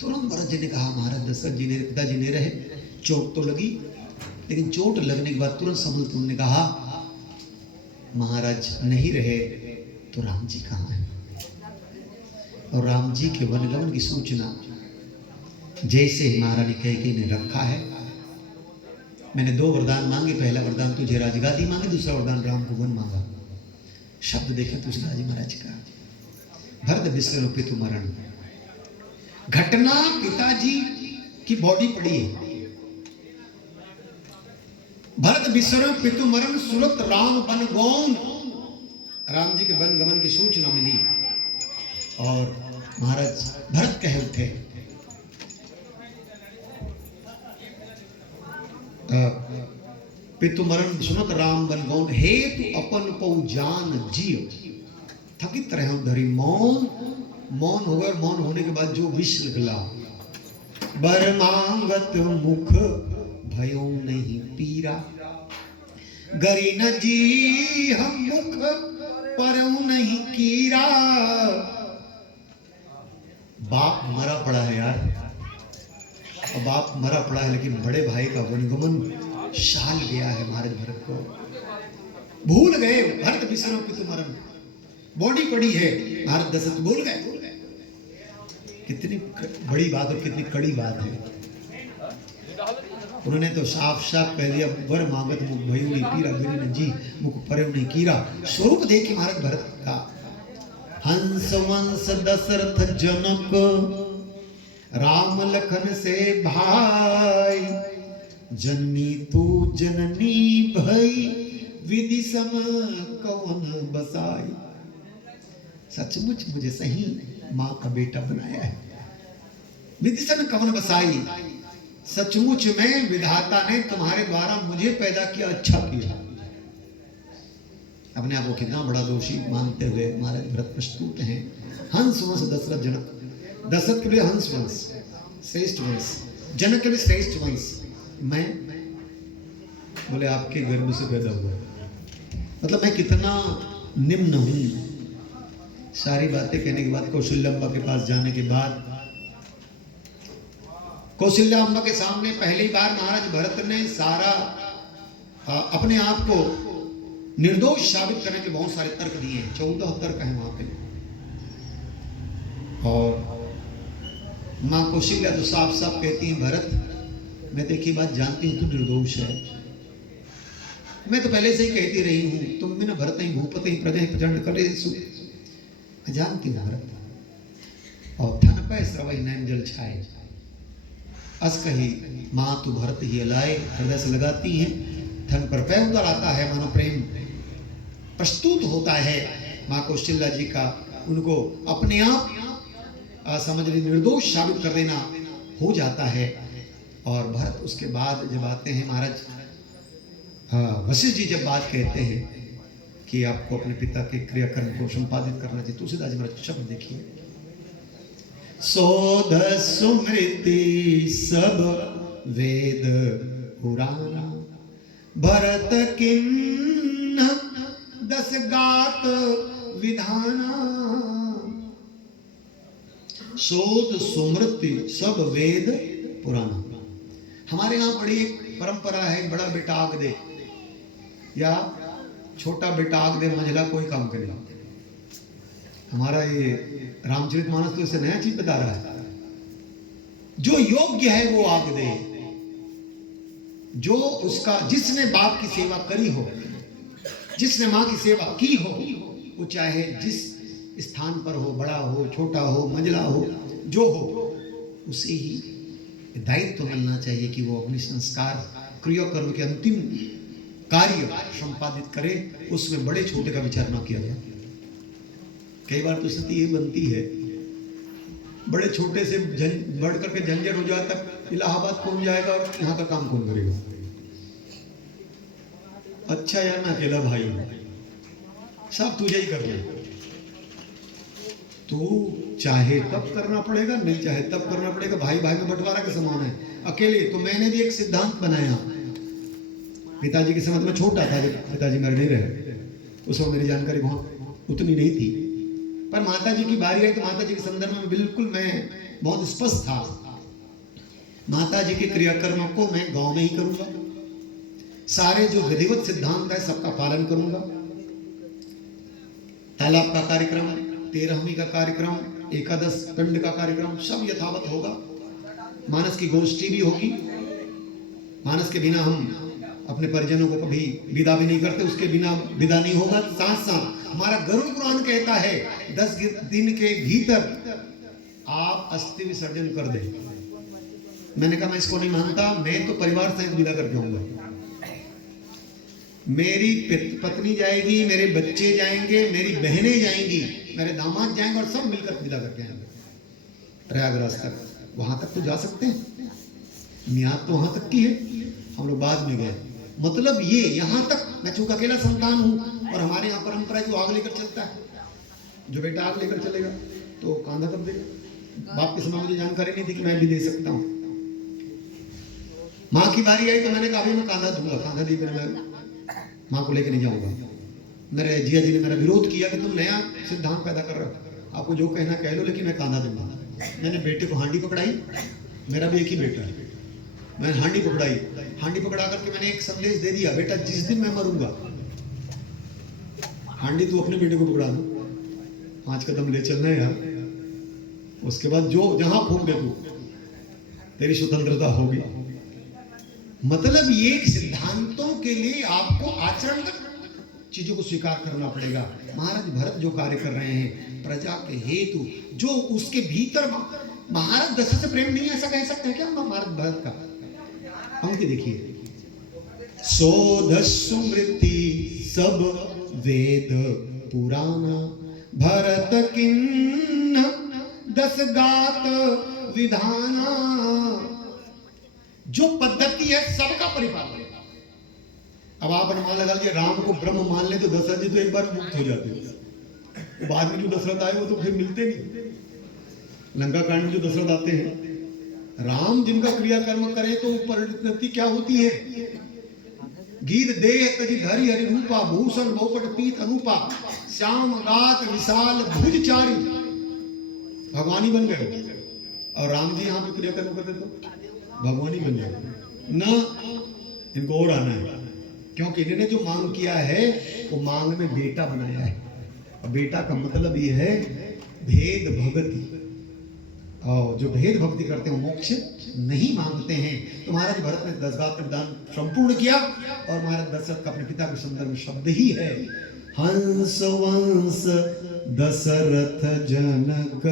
तुरंत भरत जी ने कहा, महाराज दशरथ जी ने, पिताजी ने रहे, चोट तो लगी, लेकिन चोट लगने के बाद तुरंत संभल उन्होंने कहा, महाराज नहीं रहे तो राम जी कहाँ हैं। और राम जी के वनगमन की सूचना जैसे महारानी कैकेयी ने रखा है। मैंने 2 वरदान मांगे, पहला वरदान तुझे राजगादी मांगी, दूसरा वरदान राम को वन मांगा। शब्द देखे तुलसीदास जी महाराज का, भरत विसर्ग पितु मरण। घटना पिताजी की बॉडी पड़ी है। भरत विसर्ग पितु मरण, सुरत राम बन गौन। राम जी के वन गमन की सूचना मिली और महाराज भरत कह उठे, पितु मरण सुनत राम बन गौन, हे तू अपन पौ जान जियो, थकित रहे धरी मौन। मौन हो गए, मौन होने के बाद जो विष निकला, बर मांगत मुख भयो नहीं पीरा, गरी न जी हम मुख परऊ नहीं कीरा। बाप मरा पड़ा है यार, और बाप मरा पड़ा है, लेकिन बड़े भाई का वनगमन शाल गया है महाराज भरत को। भूल गए भरत विश्रम पितु मरण, बॉडी पड़ी है, महाराज दशरथ भूल गए। कितनी बड़ी बात और कितनी कड़ी बात है। उन्होंने तो साफ साफ कह दिया, वर मांगत मुख भयो नहीं पीरा, गिरी न जी मुख परयो नहीं कीरा। स्वरूप देखिए महाराज भरत का, हंस वंश दशरथ जनक राम लखन से भाई, जननी तू जननी भई विधि सम कौन बसाई। सचमुच मुझे सही माँ का बेटा बनाया है, विधि सम कौन बसाई। सचमुच में विधाता ने तुम्हारे द्वारा मुझे पैदा किया, अच्छा किया। अपने आप को कितना बड़ा दोषी मानते हुए महाराज भरत प्रस्तुत हैं। हंस वंश दशरथ जनक, दशरथ के लिए हंस वंश श्रेष्ठ वंश, जनक के लिए श्रेष्ठ वंश। मैं बोले आपके गर्भ से पैदा हुआ, मतलब मैं कितना निम्न हूं। सारी बातें कहने के बाद कौशल्याम्बा के पास जाने के बाद, कौशल्याम्बा के सामने पहली बार महाराज भरत ने सारा अपने आप को निर्दोष साबित करने के बहुत सारे तर्क दिए हैं। 14 तर्क हैं वहां पे। और मां कौशल्या तो साफ साफ कहती है, भरत मैं देखी बात जानती हूं तू निर्दोष है, मैं तो पहले से ही कहती रही हूं, तुम बिना भरत ही भूपति ही प्रजा प्रचंड करे जानती हूं भरत। और थन पे श्रवई नैन जल छाए, अस कही माँ तू भरत ही अलाए, हृदय से लगाती हैं, थन पर पैर उतर आता है, मानो प्रेम प्रस्तुत होता है माँ कौशल्या जी का। उनको अपने आप समझ ली निर्दोष साबित कर देना हो जाता है। और भरत उसके बाद जब आते हैं महाराज वशिष्ठ जी जब बात कहते हैं कि आपको अपने पिता के क्रियाकर्म को संपादित करना चाहिए, तुलसीदास जी महाराज शब्द देखिए, सोध सुमृति सब वेद पुराना, भरत किन्न दस गात विधाना। सोध सुमृति सब वेद पुराना। हमारे यहाँ बड़ी एक परंपरा है, बड़ा बेटा आग दे या छोटा बेटा आग दे, मंझला कोई काम करे। हमारा ये रामचरितमानस तो इसे नया चीज बता रहा है। जो योग्य है वो आग दे, जो उसका जिसने बाप की सेवा करी हो, जिसने माँ की सेवा की हो, वो चाहे जिस स्थान पर हो, बड़ा हो, छोटा हो, मंझला हो, जो हो, उसे ही दायित्व मिलना चाहिए कि वो अपने संस्कार क्रियाकर्म के अंतिम कार्य संपादित करे, उसमें बड़े छोटे का विचार ना किया जाए। कई बार तो स्थिति ये बनती है, बड़े छोटे से बढ़ करके झंझट हो जाता है, इलाहाबाद कौन जाएगा और यहाँ का काम कौन करेगा। अच्छा यार मैं अकेला भाई हूं, सब तुझे ही करना है। तो चाहे तब करना पड़ेगा, नहीं चाहे तब करना पड़ेगा। भाई भाई में बंटवारा के समान है। अकेले तो मैंने भी एक सिद्धांत बनाया। पिताजी के समय में छोटा था जब पिताजी मेरे नहीं रहे, उस वक्त मेरी जानकारी बहुत उतनी नहीं थी, पर माता जी की बारी आई तो माता जी के संदर्भ में बिल्कुल मैं बहुत स्पष्ट था। माता जी के क्रियाकर्मों को मैं गांव में ही करूंगा, सारे जो विधिवत सिद्धांत है सबका पालन करूंगा। तालाब का कार्यक्रम, 13वीं का कार्यक्रम, एकादश पिंड का कार्यक्रम सब यथावत होगा। मानस की गोष्ठी भी होगी। मानस के बिना हम अपने परिजनों को कभी विदा भी नहीं करते, उसके बिना विदा नहीं होगा। साथ साथ हमारा गरुड़ पुराण कहता है 10 दिन के भीतर आप अस्थि विसर्जन कर दें। मैंने कहा मैं इसको नहीं मानता, मैं तो परिवार सहित विदा करके आऊंगा। मेरी पत्नी जाएगी, मेरे बच्चे जाएंगे, मेरी बहनें जाएंगी, मेरे दामाद जाएंगे और सब मिलकर विदा करके आएंगे। प्रयागराज तक, वहां तक तो जा सकते हैं, मियाद तो वहां तक की है, हम लोग बाद में गए। मतलब ये यहाँ तक, मैं चूंकि अकेला संतान हूँ और हमारे यहाँ परंपरा है, जो आग लेकर चलता है, जो बेटा आग लेकर चलेगा तो कांधा कर देगा। बाप के समय मुझे जानकारी नहीं थी कि मैं भी दे सकता हूँ। माँ की बारी आई तो मैंने कहा भाई मैं कांधा दूंगा, कांधा दी मैं माँ को लेकर नहीं जाऊंगा। मेरे जिया जी ने मेरा विरोध किया कि तुम नया सिद्धांत पैदा कर रहे हो, आपको जो कहना कह लो, लेकिन मैं कांधा दूंगा। मैंने बेटे को हांडी पकड़ाई, मेरा भी एक ही बेटा है, मैंने हांडी पकड़ाई, हांडी पकड़ा करके मैंने एक संदेश दे दिया, बेटा जिस दिन मैं मरूंगा, हांडी तू अपने बेटे को पकड़ा दो, 5 कदम ले चलना है यार, उसके बाद जो जहां फूंक दे तू, तेरी स्वतंत्रता होगी। मतलब ये सिद्धांतों के लिए आपको आचरणगत चीजों को स्वीकार करना पड़ेगा। महाराज भरत जो कार्य कर रहे हैं प्रजा के हेतु, जो उसके भीतर महाराज दशरथ से प्रेम नहीं, ऐसा कह सकते हैं क्या महाराज भरत का? पंक्ति देखिए, शोध स्मृति सब वेद पुराण, भरत किन्न 10 गात विधाना। जो पद्धति है सबका परिपालन। अब आप अनुमान लगा लीजिए राम को ब्रह्म मान ले तो दशरथ जी तो एक बार मुक्त हो जाते हैं, बाद में जो दशरथ आए वो तो फिर मिलते नहीं। लंका कांड में जो दशरथ आते हैं, राम जिनका क्रियाकर्म करे तो परिणति क्या होती है? गीत देह तजी धरि हरि रूपा, भूषण बहुपट पीत अनुपा, श्याम गात विशाल भुज चारी, भगवानी बन गए। और राम जी यहाँ पे क्रियाकर्म करते तो भगवानी बन जाए ना। इनको और आना है, क्योंकि इन्होंने जो मांग किया है वो मांग में बेटा बनाया है, और बेटा का मतलब ये है भेद भक्ति। और जो भेद भक्ति करते हैं मोक्ष नहीं मांगते हैं। तो महाराज भरत ने 10 गात्र दान संपूर्ण किया, और महाराज दशरथ का अपने पिता के संदर्भ में शब्द ही है, हंस वंश दशरथ जनक।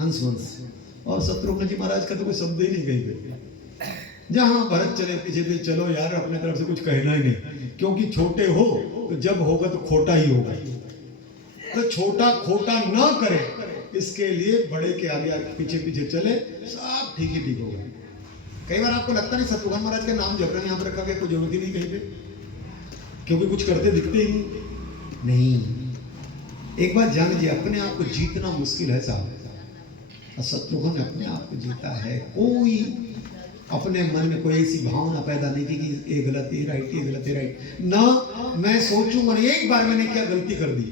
हंस वंश, और शत्रुघ्न जी महाराज का तो कोई शब्द ही नहीं कहीं पे। जहां भरत चले पीछे से चलो यार, अपने तरफ से कुछ कहना ही नहीं, क्योंकि छोटे हो तो जब होगा तो खोटा ही होगा। तो छोटा खोटा ना करे, इसके लिए बड़े के आगे आगे पीछे पीछे चले, सब ठीक ही ठीक होगा। कई बार आपको लगता नहीं शत्रुघ्न महाराज का नाम जबरन यहाँ पर रखा गया, कोई जरूरत ही नहीं कहीं पे, क्योंकि कुछ करते दिखते ही नहीं। एक बार जान लीजिए, अपने आप को जीतना मुश्किल है साहब। शत्रुघ्न अपने आप को जीता है। कोई अपने मन में कोई ऐसी भावना पैदा नहीं की कि ये गलत है राइट, ये गलत है राइट ना। मैं सोचूंगा एक बार मैंने क्या गलती कर दी,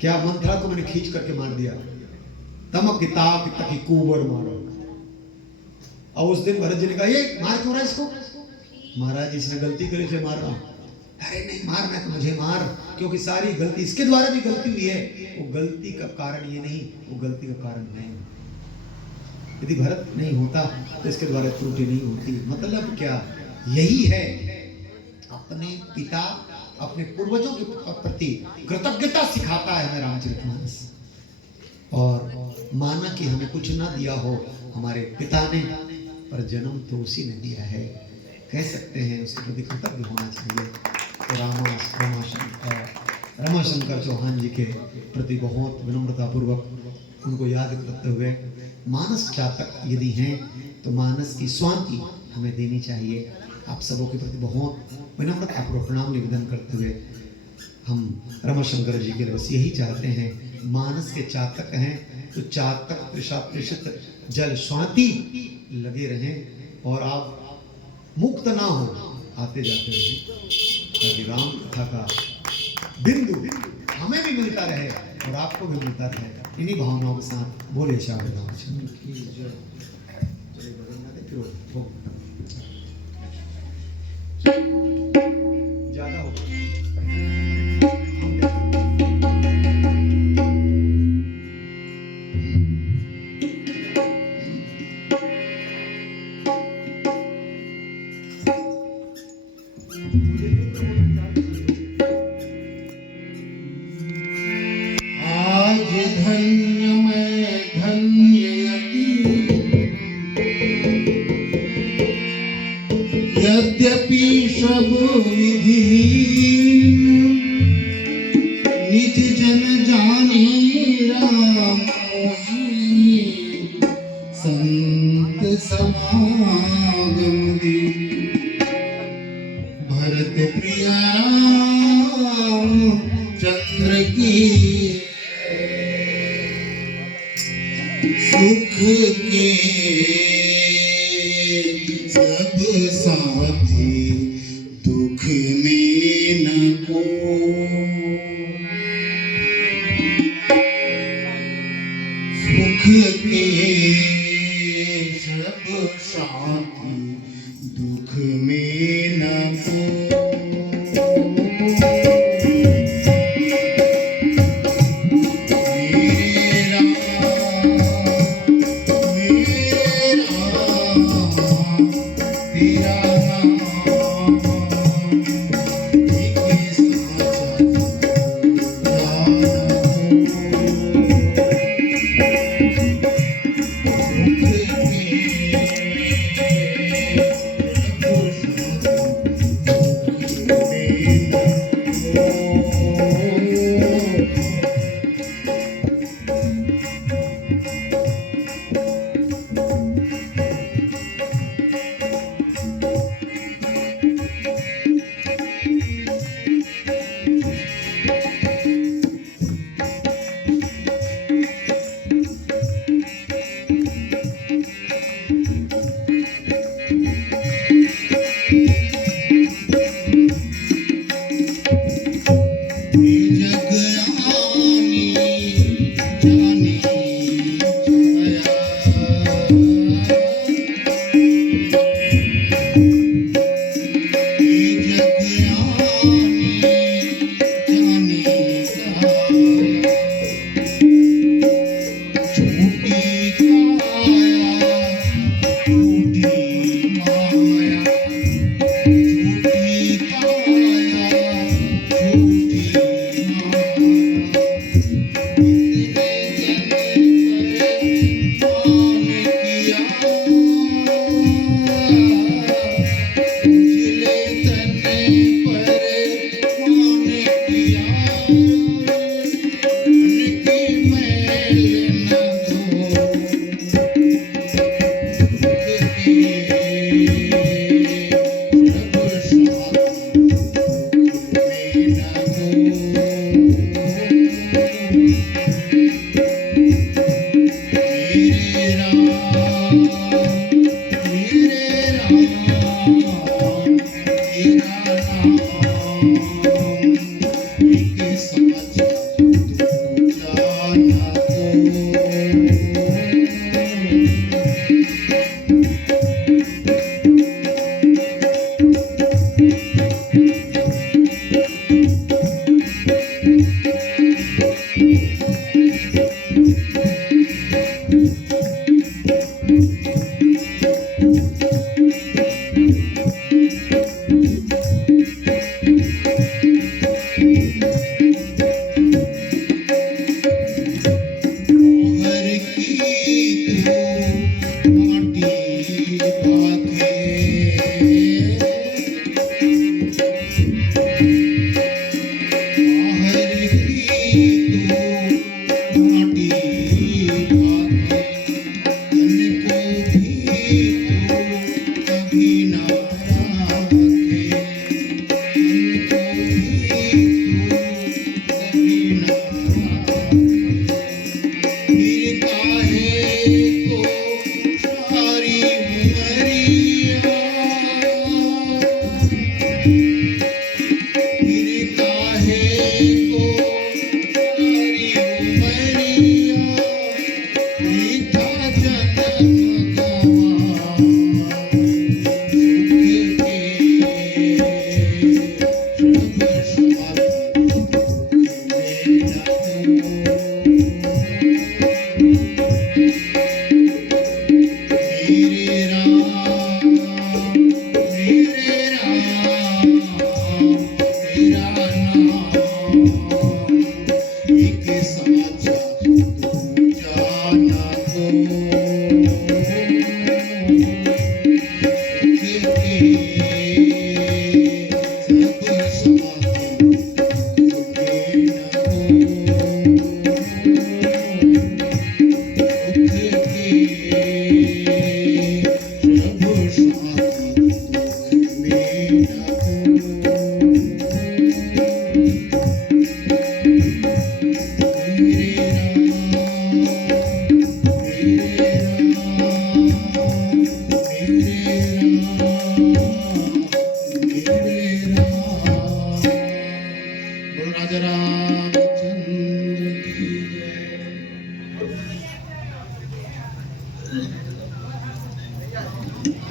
क्या मंत्रा को मैंने खींच करके मार दिया, तमक किताब तकी कुंवर मारो। और उस दिन भरत जी ने कहा ये मार क्यों रहा इसको? महाराज इसने गलती करी थे मार रहा। अरे नहीं मार, मैं तो मुझे मार, क्योंकि सारी गलती इसके द्वारा भी गलती हुई है। वो गलती का कारण ये नहीं, वो गलती का कारण मैं। यदि भरत नहीं होता तो इसके द्वारा त्रुटि नहीं होती। मतलब क्या? यही है अपने पिता अपने पूर्वजों के प्रति कृतज्ञता सिखाता है हमें रामचरितमानस। और माना कि हमें कुछ ना दिया हो हमारे पिता ने, पर जन्म तो उसी ने दिया है, कह सकते हैं उसके प्रति कृतज्ञ होना चाहिए। तो रमाशंकर चौहान जी के प्रति बहुत विनम्रतापूर्वक उनको याद करते हुए, मानस चातक यदि हैं तो मानस की स्वांति हमें देनी चाहिए। आप सबों के प्रति बहुत विनम्रतापूर्वक प्रणाम निवेदन करते हुए हम रमाशंकर जी के लिए बस यही चाहते हैं, मानस के चातक हैं तो चातक त्रिषित जल स्वाति लगे रहें और आप मुक्त ना हो, आते जाते रहें, ताकि राम कथा का बिंदु हमें भी मिलता रहे और आपको भी मिलता रहे। इन्हीं भावनाओं के साथ बोले श्याम रामचंद्र की जय। ज्यादा हो आज धन्य मैं धन्य यद्यपि सब विधिहीन, निज जन जानी राम संत समागम दे भरत प्रिया राम चंद्र की सुख के सब साथी दुख में न को सुख के सब साथी दुख में न को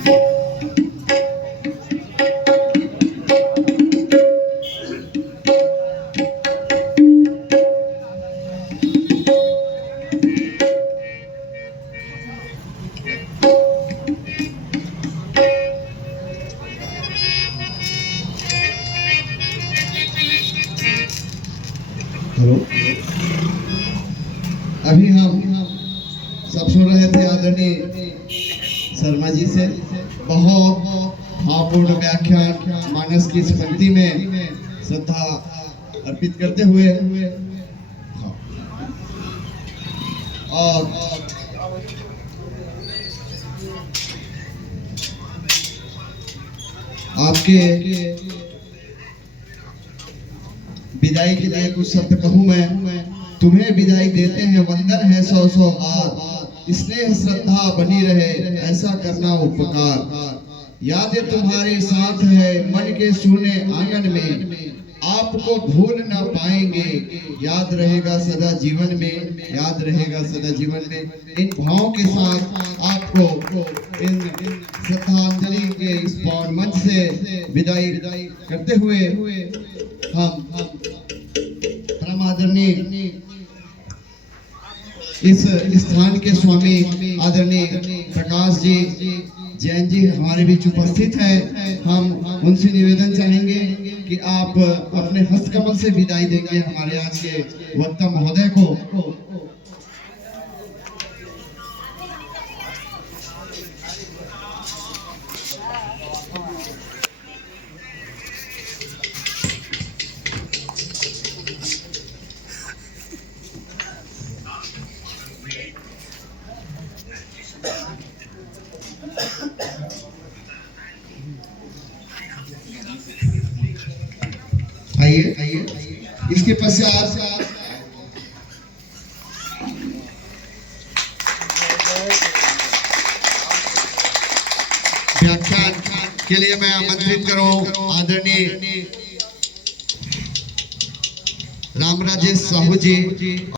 हेलो, अभी हम सब सुन रहे थे आदरणीय शर्मा जी से बहुत भावपूर्ण व्याख्यान मानस की स्मृति में श्रद्धा अर्पित करते हुए और आपके विदाई के लिए कुछ शब्द कहूँ मैं। तुम्हें विदाई देते हैं, वंदन है सौ सौ बार, स्नेह श्रद्धा बनी रहे, ऐसा करना उपकार। यादें तुम्हारे साथ है मन के सूने आंगन में, आपको भूल ना पाएंगे, याद रहेगा सदा जीवन में, याद रहेगा सदा जीवन में। इन भावों के साथ आपको इन श्रद्धांजलि के इस पावन मंच से विदाई करते हुए हम परम आदरणीय इस स्थान के स्वामी आदरणीय प्रकाश जी जैन जी हमारे बीच उपस्थित हैं। हम उनसे निवेदन चाहेंगे कि आप अपने हस्तकमल से विदाई देंगे हमारे आज के वक्ता महोदय को। आइए इसके पश्चात व्याख्यान के लिए मैं आमंत्रित करूं आदरणीय रामराजेश साहू जी।